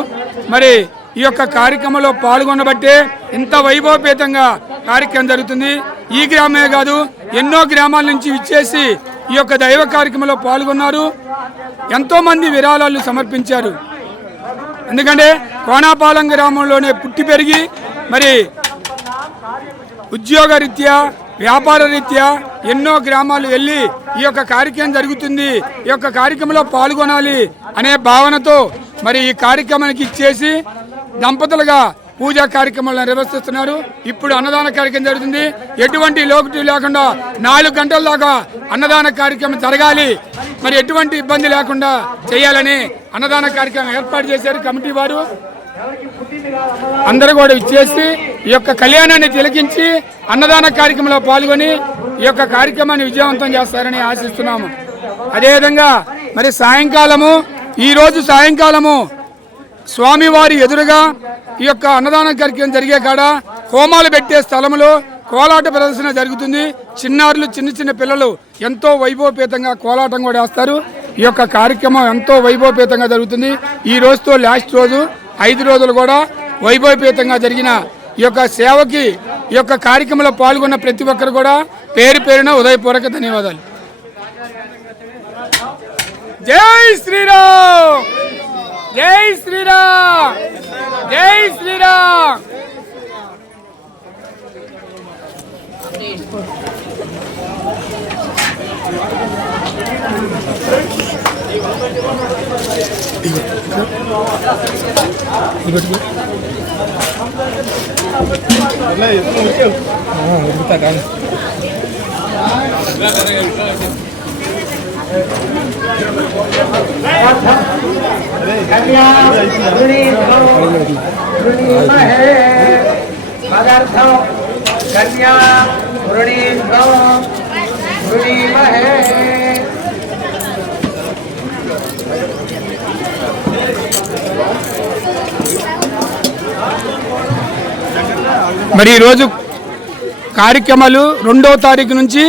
మరి ఈ యొక్క కార్యక్రమంలో పాల్గొనబట్టే ఇంత వైభవపేతంగా కార్యక్రమం జరుగుతుంది. ఈ గ్రామమే కాదు ఎన్నో గ్రామాల నుంచి విచ్చేసి ఈ యొక్క దైవ కార్యక్రమంలో పాల్గొన్నారు. ఎంతో మంది విరాళాలు సమర్పించారు. ఎందుకంటే కోనాపాలెం గ్రామంలోనే పుట్టి పెరిగి మరి ఉద్యోగ రీత్యా వ్యాపార రీత్యా ఎన్నో గ్రామాలు వెళ్ళి ఈ యొక్క కార్యక్రమం జరుగుతుంది ఈ యొక్క కార్యక్రమంలో పాల్గొనాలి అనే భావనతో మరి ఈ కార్యక్రమానికి ఇచ్చేసి దంపతులుగా పూజా కార్యక్రమాలను నిర్వహిస్తున్నారు. ఇప్పుడు అన్నదాన కార్యక్రమం జరుగుతుంది. ఎటువంటి లోటు లేకుండా 4 గంటల దాకా అన్నదాన కార్యక్రమం జరగాలి. మరి ఎటువంటి ఇబ్బంది లేకుండా చేయాలని అన్నదాన కార్యక్రమం ఏర్పాటు చేశారు కమిటీ వారు. అందరూ కూడా ఇచ్చేసి ఈ యొక్క కళ్యాణాన్ని తిలకించి అన్నదాన కార్యక్రమంలో పాల్గొని ఈ యొక్క కార్యక్రమాన్ని విజయవంతం చేస్తారని ఆశిస్తున్నాము. అదేవిధంగా మరి సాయంకాలము ఈరోజు సాయంకాలము స్వామివారి ఎదురుగా ఈ యొక్క అన్నదానం కార్యక్రమం జరిగే కాడ హోమాలు పెట్టే స్థలంలో కోలాట ప్రదర్శన జరుగుతుంది. చిన్నారులు చిన్న చిన్న పిల్లలు ఎంతో వైభవపేతంగా కోలాటం కూడా వేస్తారు. ఈ యొక్క కార్యక్రమం ఎంతో వైభవపేతంగా జరుగుతుంది. ఈ రోజుతో లాస్ట్ రోజు 5 రోజులు కూడా వైభవపేతంగా జరిగిన ఈ యొక్క సేవకి ఈ యొక్క కార్యక్రమంలో పాల్గొన్న ప్రతి ఒక్కరు కూడా పేరు పేరున ఉదయపూర్వక ధన్యవాదాలు. జై శ్రీరామ్, జై శ్రీరామ్, జై శ్రీరామ్. మరి ఈరోజు కార్యక్రమాలు 2వ తారీఖు నుంచి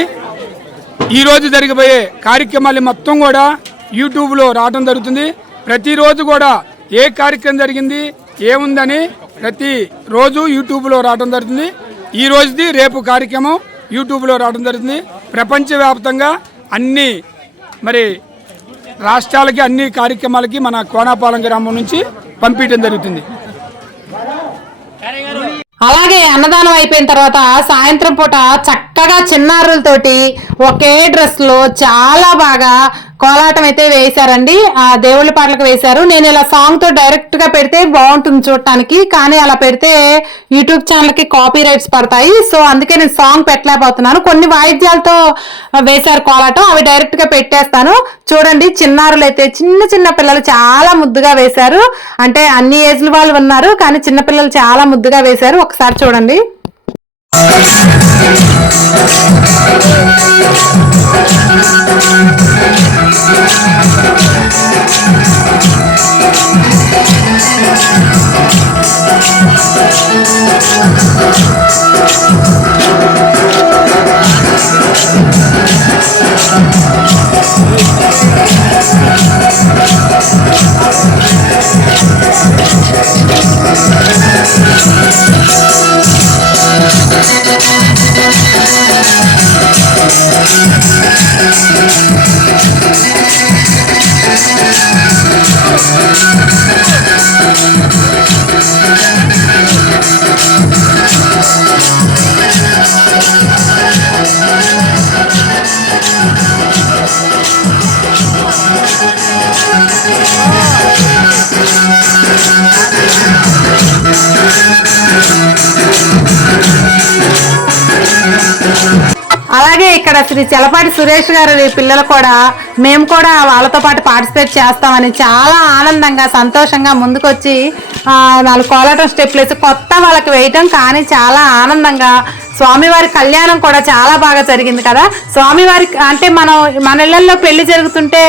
ఈరోజు జరిగిపోయే కార్యక్రమాలు మొత్తం కూడా యూట్యూబ్లో రావడం జరుగుతుంది. ప్రతిరోజు కూడా ఏ కార్యక్రమం జరిగింది ఏముందని ప్రతిరోజు యూట్యూబ్లో రావడం జరుగుతుంది. ఈ రోజుది రేపు కార్యక్రమం యూట్యూబ్లో రావడం జరుగుతుంది. ప్రపంచవ్యాప్తంగా అన్ని మరి రాష్ట్రాలకి అన్ని కార్యక్రమాలకి మన కోనాపాలెం గ్రామం నుంచి పంపించడం జరుగుతుంది. అలాగే అన్నదానం అయిపోయిన తర్వాత సాయంత్రం పూట చక్కగా చిన్నారులతోటి ఒకే డ్రెస్ లో చాలా బాగా కోలాటం అయితే వేశారండి. ఆ దేవుళ్ళ పాటలకు వేశారు. నేను ఇలా సాంగ్ తో డైరెక్ట్ గా పెడితే బాగుంటుంది చూడటానికి, కానీ అలా పెడితే యూట్యూబ్ ఛానల్ కి కాపీ రైట్స్ పడతాయి. సో అందుకే నేను సాంగ్ పెట్టలేకపోతున్నాను. కొన్ని వాయిద్యాలతో వేశారు కోలాటం, అవి డైరెక్ట్ గా పెట్టేస్తాను. చూడండి, చిన్నారులు అయితే చిన్న చిన్న పిల్లలు చాలా ముద్దుగా వేశారు. అంటే అన్ని ఏజ్ల వాళ్ళు ఉన్నారు, కానీ చిన్న పిల్లలు చాలా ముద్దుగా వేశారు. ఒకసారి చూడండి. అలాగే ఇక్కడ శ్రీ చలపాటి సురేష్ గారి పిల్లలు కూడా మేము కూడా వాళ్ళతో పాటు పార్టిసిపేట్ చేస్తామని చాలా ఆనందంగా సంతోషంగా ముందుకొచ్చి 4 కోలాటం స్టెప్లు వేసి కొత్త వాళ్ళకి వేయటం, కానీ చాలా ఆనందంగా స్వామివారి కళ్యాణం కూడా చాలా బాగా జరిగింది కదా. స్వామివారి అంటే మన ఇళ్లలో పెళ్లి జరుగుతుంటే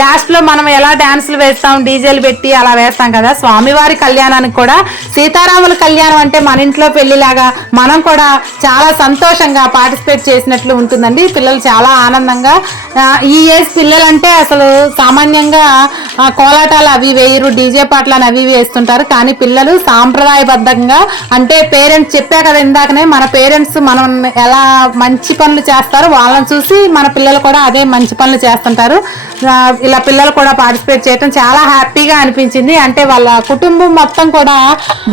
లాస్ట్ లో మనం ఎలా డాన్సులు వేస్తాం, డీజేలు పెట్టి అలా వేస్తాం కదా. స్వామివారి కళ్యాణానికి కూడా సీతారాముల కళ్యాణం అంటే మన ఇంట్లో పెళ్లిలాగా మనం కూడా చాలా సంతోషంగా పార్టిసిపేట్ చేసినట్లు ఉంటుందండి. పిల్లలు చాలా ఆనందంగా, ఈ ఏజ్ పిల్లలంటే అసలు సామాన్యంగా కోలాటాలు అవి వేయరు, డీజే పాటలు అవి వేస్తుంటారు. కానీ పిల్లలు సాంప్రదాయబద్ధంగా, అంటే పేరెంట్స్ చెప్పా కదా ఇందాకనే, మన పేరెంట్స్ మనం ఎలా మంచి పనులు చేస్తారో వాళ్ళని చూసి మన పిల్లలు కూడా అదే మంచి పనులు చేస్తుంటారు. ఇలా పిల్లలు కూడా పార్టిసిపేట్ చేయడం చాలా హ్యాపీగా అనిపించింది. అంటే వాళ్ళ కుటుంబం మొత్తం కూడా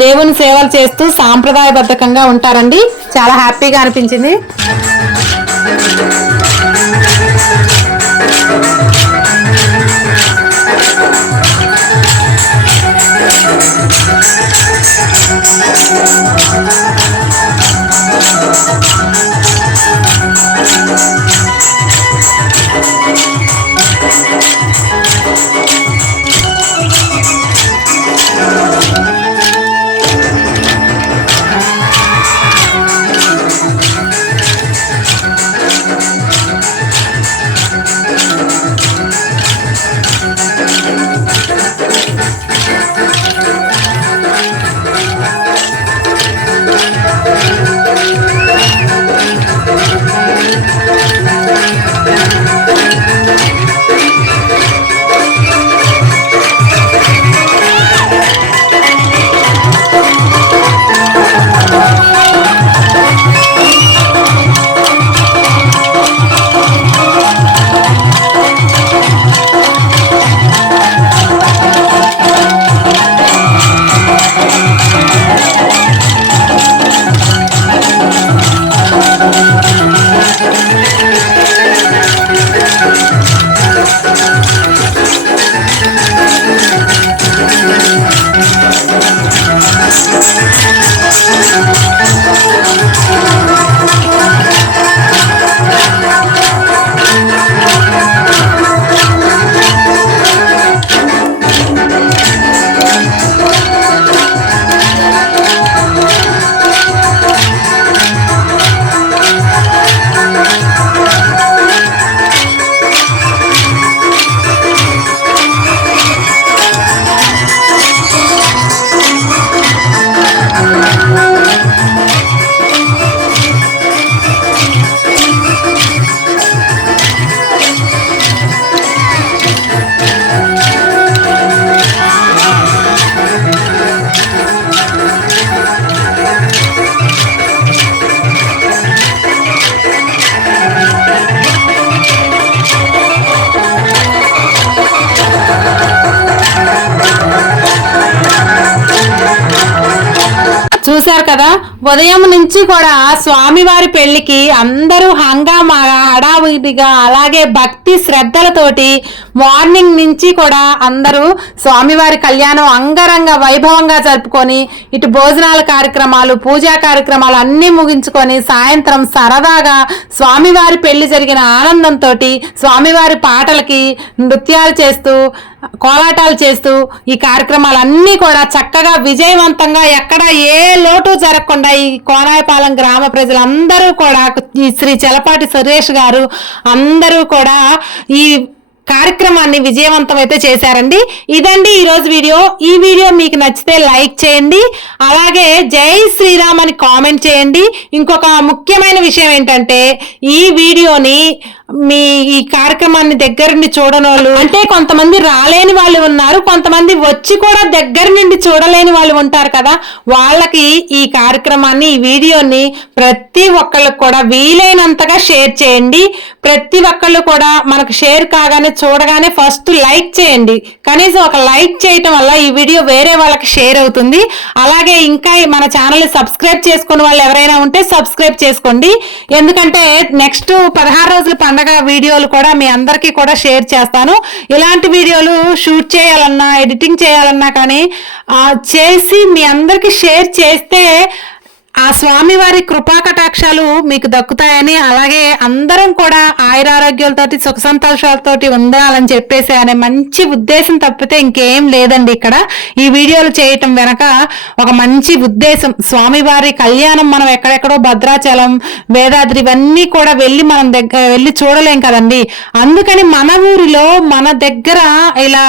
దేవుని సేవలు చేస్తూ సాంప్రదాయబద్ధంగా ఉంటారండి. చాలా హ్యాపీగా అనిపించింది. చూశారు కదా, ఉదయం నుంచి కూడా స్వామివారి పెళ్లికి అందరూ హంగామాగా హడావిడిగా అలాగే భక్తి శ్రద్ధలతోటి మార్నింగ్ నుంచి కూడా అందరూ స్వామివారి కళ్యాణం అంగరంగ వైభవంగా జరుపుకొని ఇటు భోజనాల కార్యక్రమాలు పూజా కార్యక్రమాలు అన్నీ ముగించుకొని సాయంత్రం సరదాగా స్వామివారి పెళ్లి జరిగిన ఆనందంతో స్వామివారి పాటలకి నృత్యాలు చేస్తూ కోలాటాలు చేస్తూ ఈ కార్యక్రమాలన్నీ కూడా చక్కగా విజయవంతంగా ఎక్కడ ఏ లోటు జరగకుండా ఈ కోనాయపాలెం గ్రామ ప్రజలందరూ కూడా ఈ శ్రీ చలపాటి సురేష్ గారు అందరూ కూడా ఈ కార్యక్రమాన్ని విజయవంతం అయితే చేశారండి. ఇదండి ఈరోజు వీడియో. ఈ వీడియో మీకు నచ్చితే లైక్ చేయండి, అలాగే జై శ్రీరామ్ అని కామెంట్ చేయండి. ఇంకొక ముఖ్యమైన విషయం ఏంటంటే ఈ వీడియోని మీ ఈ కార్యక్రమాన్ని దగ్గర నుండి చూడని వాళ్ళు అంటే కొంతమంది రాలేని వాళ్ళు ఉన్నారు, కొంతమంది వచ్చి కూడా దగ్గర నుండి చూడలేని వాళ్ళు ఉంటారు కదా, వాళ్ళకి ఈ కార్యక్రమాన్ని ఈ వీడియోని ప్రతి ఒక్కళ్ళకి కూడా వీలైనంతగా షేర్ చేయండి. ప్రతి ఒక్కళ్ళు కూడా మనకు షేర్ కాగానే చూడగానే ఫస్ట్ లైక్ చేయండి. కనీసం ఒక లైక్ చేయటం వల్ల ఈ వీడియో వేరే వాళ్ళకి షేర్ అవుతుంది. అలాగే ఇంకా మన ఛానల్ సబ్స్క్రైబ్ చేసుకున్న వాళ్ళు ఎవరైనా ఉంటే సబ్స్క్రైబ్ చేసుకోండి. ఎందుకంటే నెక్స్ట్ 16 రోజుల పండుగ వీడియోలు కూడా మీ అందరికీ కూడా షేర్ చేస్తాను. ఇలాంటి వీడియోలు షూట్ చేయాలన్నా ఎడిటింగ్ చేయాలన్నా కానీ చేసి మీ అందరికీ షేర్ చేస్తే ఆ స్వామివారి కృపా కటాక్షాలు మీకు దక్కుతాయని, అలాగే అందరం కూడా ఆయురారోగ్యాలతోటి సుఖ సంతోషాలతోటి ఉండాలని చెప్పేసి అనే మంచి ఉద్దేశం తప్పితే ఇంకేం లేదండి. ఇక్కడ ఈ వీడియోలు చేయటం వెనక ఒక మంచి ఉద్దేశం. స్వామివారి కళ్యాణం మనం ఎక్కడెక్కడో భద్రాచలం వేదాద్రి ఇవన్నీ కూడా మనం వెళ్ళి చూడలేం కదండి. అందుకని మన ఊరిలో మన దగ్గర ఇలా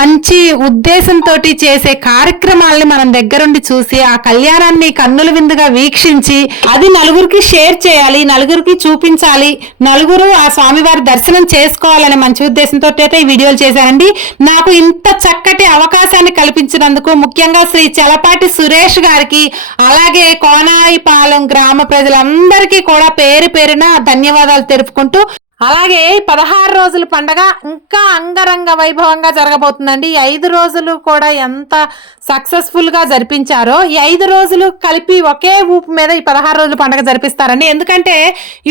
మంచి ఉద్దేశంతో చేసే కార్యక్రమాలని మనం దగ్గరుండి చూసి ఆ కళ్యాణాన్ని కన్నుల విందుగా వీక్షించి అది నలుగురికి షేర్ చేయాలి, నలుగురికి చూపించాలి, నలుగురు ఆ స్వామివారి దర్శనం చేసుకోవాలనే మంచి ఉద్దేశంతో అయితే ఈ వీడియోలు చేశానండి. నాకు ఇంత చక్కటి అవకాశాన్ని కల్పించినందుకు ముఖ్యంగా శ్రీ చలపాటి సురేష్ గారికి అలాగే కోనాయిపాలెం గ్రామ ప్రజలందరికీ కూడా పేరు పేరున ధన్యవాదాలు తెలుపుకుంటూ, అలాగే 16 రోజుల పండగ ఇంకా అంగరంగ వైభవంగా జరగబోతుందండి. ఈ 5 రోజులు కూడా ఎంత సక్సెస్ఫుల్ గా జరిపించారో ఈ 5 రోజులు కలిపి ఒకే ఊపు మీద ఈ 16 రోజుల పండగ జరిపిస్తారండి. ఎందుకంటే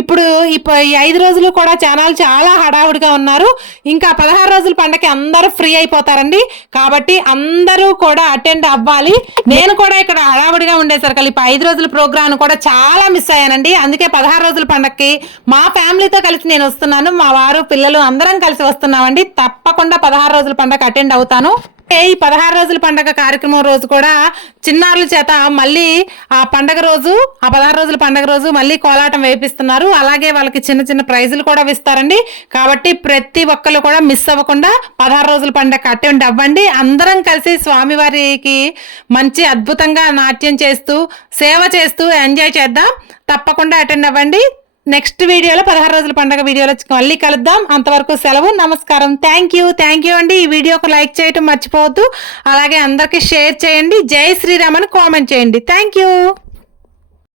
ఇప్పుడు ఈ 5 రోజులు కూడా జనాలు చాలా హడావుడిగా ఉన్నారు. ఇంకా 16 రోజుల పండగకి అందరూ ఫ్రీ అయిపోతారండి. కాబట్టి అందరూ కూడా అటెండ్ అవ్వాలి. నేను కూడా ఇక్కడ హడావుడిగా ఉండేసరికి 5 రోజుల ప్రోగ్రామ్ కూడా చాలా మిస్ అయ్యానండి. అందుకే 16 రోజుల పండగకి మా ఫ్యామిలీతో కలిసి నేను వస్తున్నాను, మా వారు పిల్లలు అందరం కలిసి వస్తున్నామండి. తప్పకుండా 16 రోజుల పండగ అటెండ్ అవుతాను. ఈ 16 రోజుల పండగ కార్యక్రమం రోజు కూడా చిన్నారుల చేత మళ్ళీ ఆ పండగ రోజు ఆ 16 రోజుల పండగ రోజు మళ్ళీ కోలాటం వేపిస్తున్నారు. అలాగే వాళ్ళకి చిన్న చిన్న ప్రైజులు కూడా ఇస్తారండి. కాబట్టి ప్రతి ఒక్కరు కూడా మిస్ అవ్వకుండా 16 రోజుల పండగ అటెండ్ అవ్వండి. అందరం కలిసి స్వామివారికి మంచి అద్భుతంగా నాట్యం చేస్తూ సేవ చేస్తూ ఎంజాయ్ చేద్దాం. తప్పకుండా అటెండ్ అవ్వండి. నెక్స్ట్ వీడియోలో 16 రోజుల పండుగ వీడియోలో మళ్ళీ కలుద్దాం. అంతవరకు సెలవు, నమస్కారం. థ్యాంక్ యూ అండి. ఈ వీడియోకి లైక్ చేయటం మర్చిపోవద్దు. అలాగే అందరికీ షేర్ చేయండి. జై శ్రీరామ్ అని కామెంట్ చేయండి. Thank you.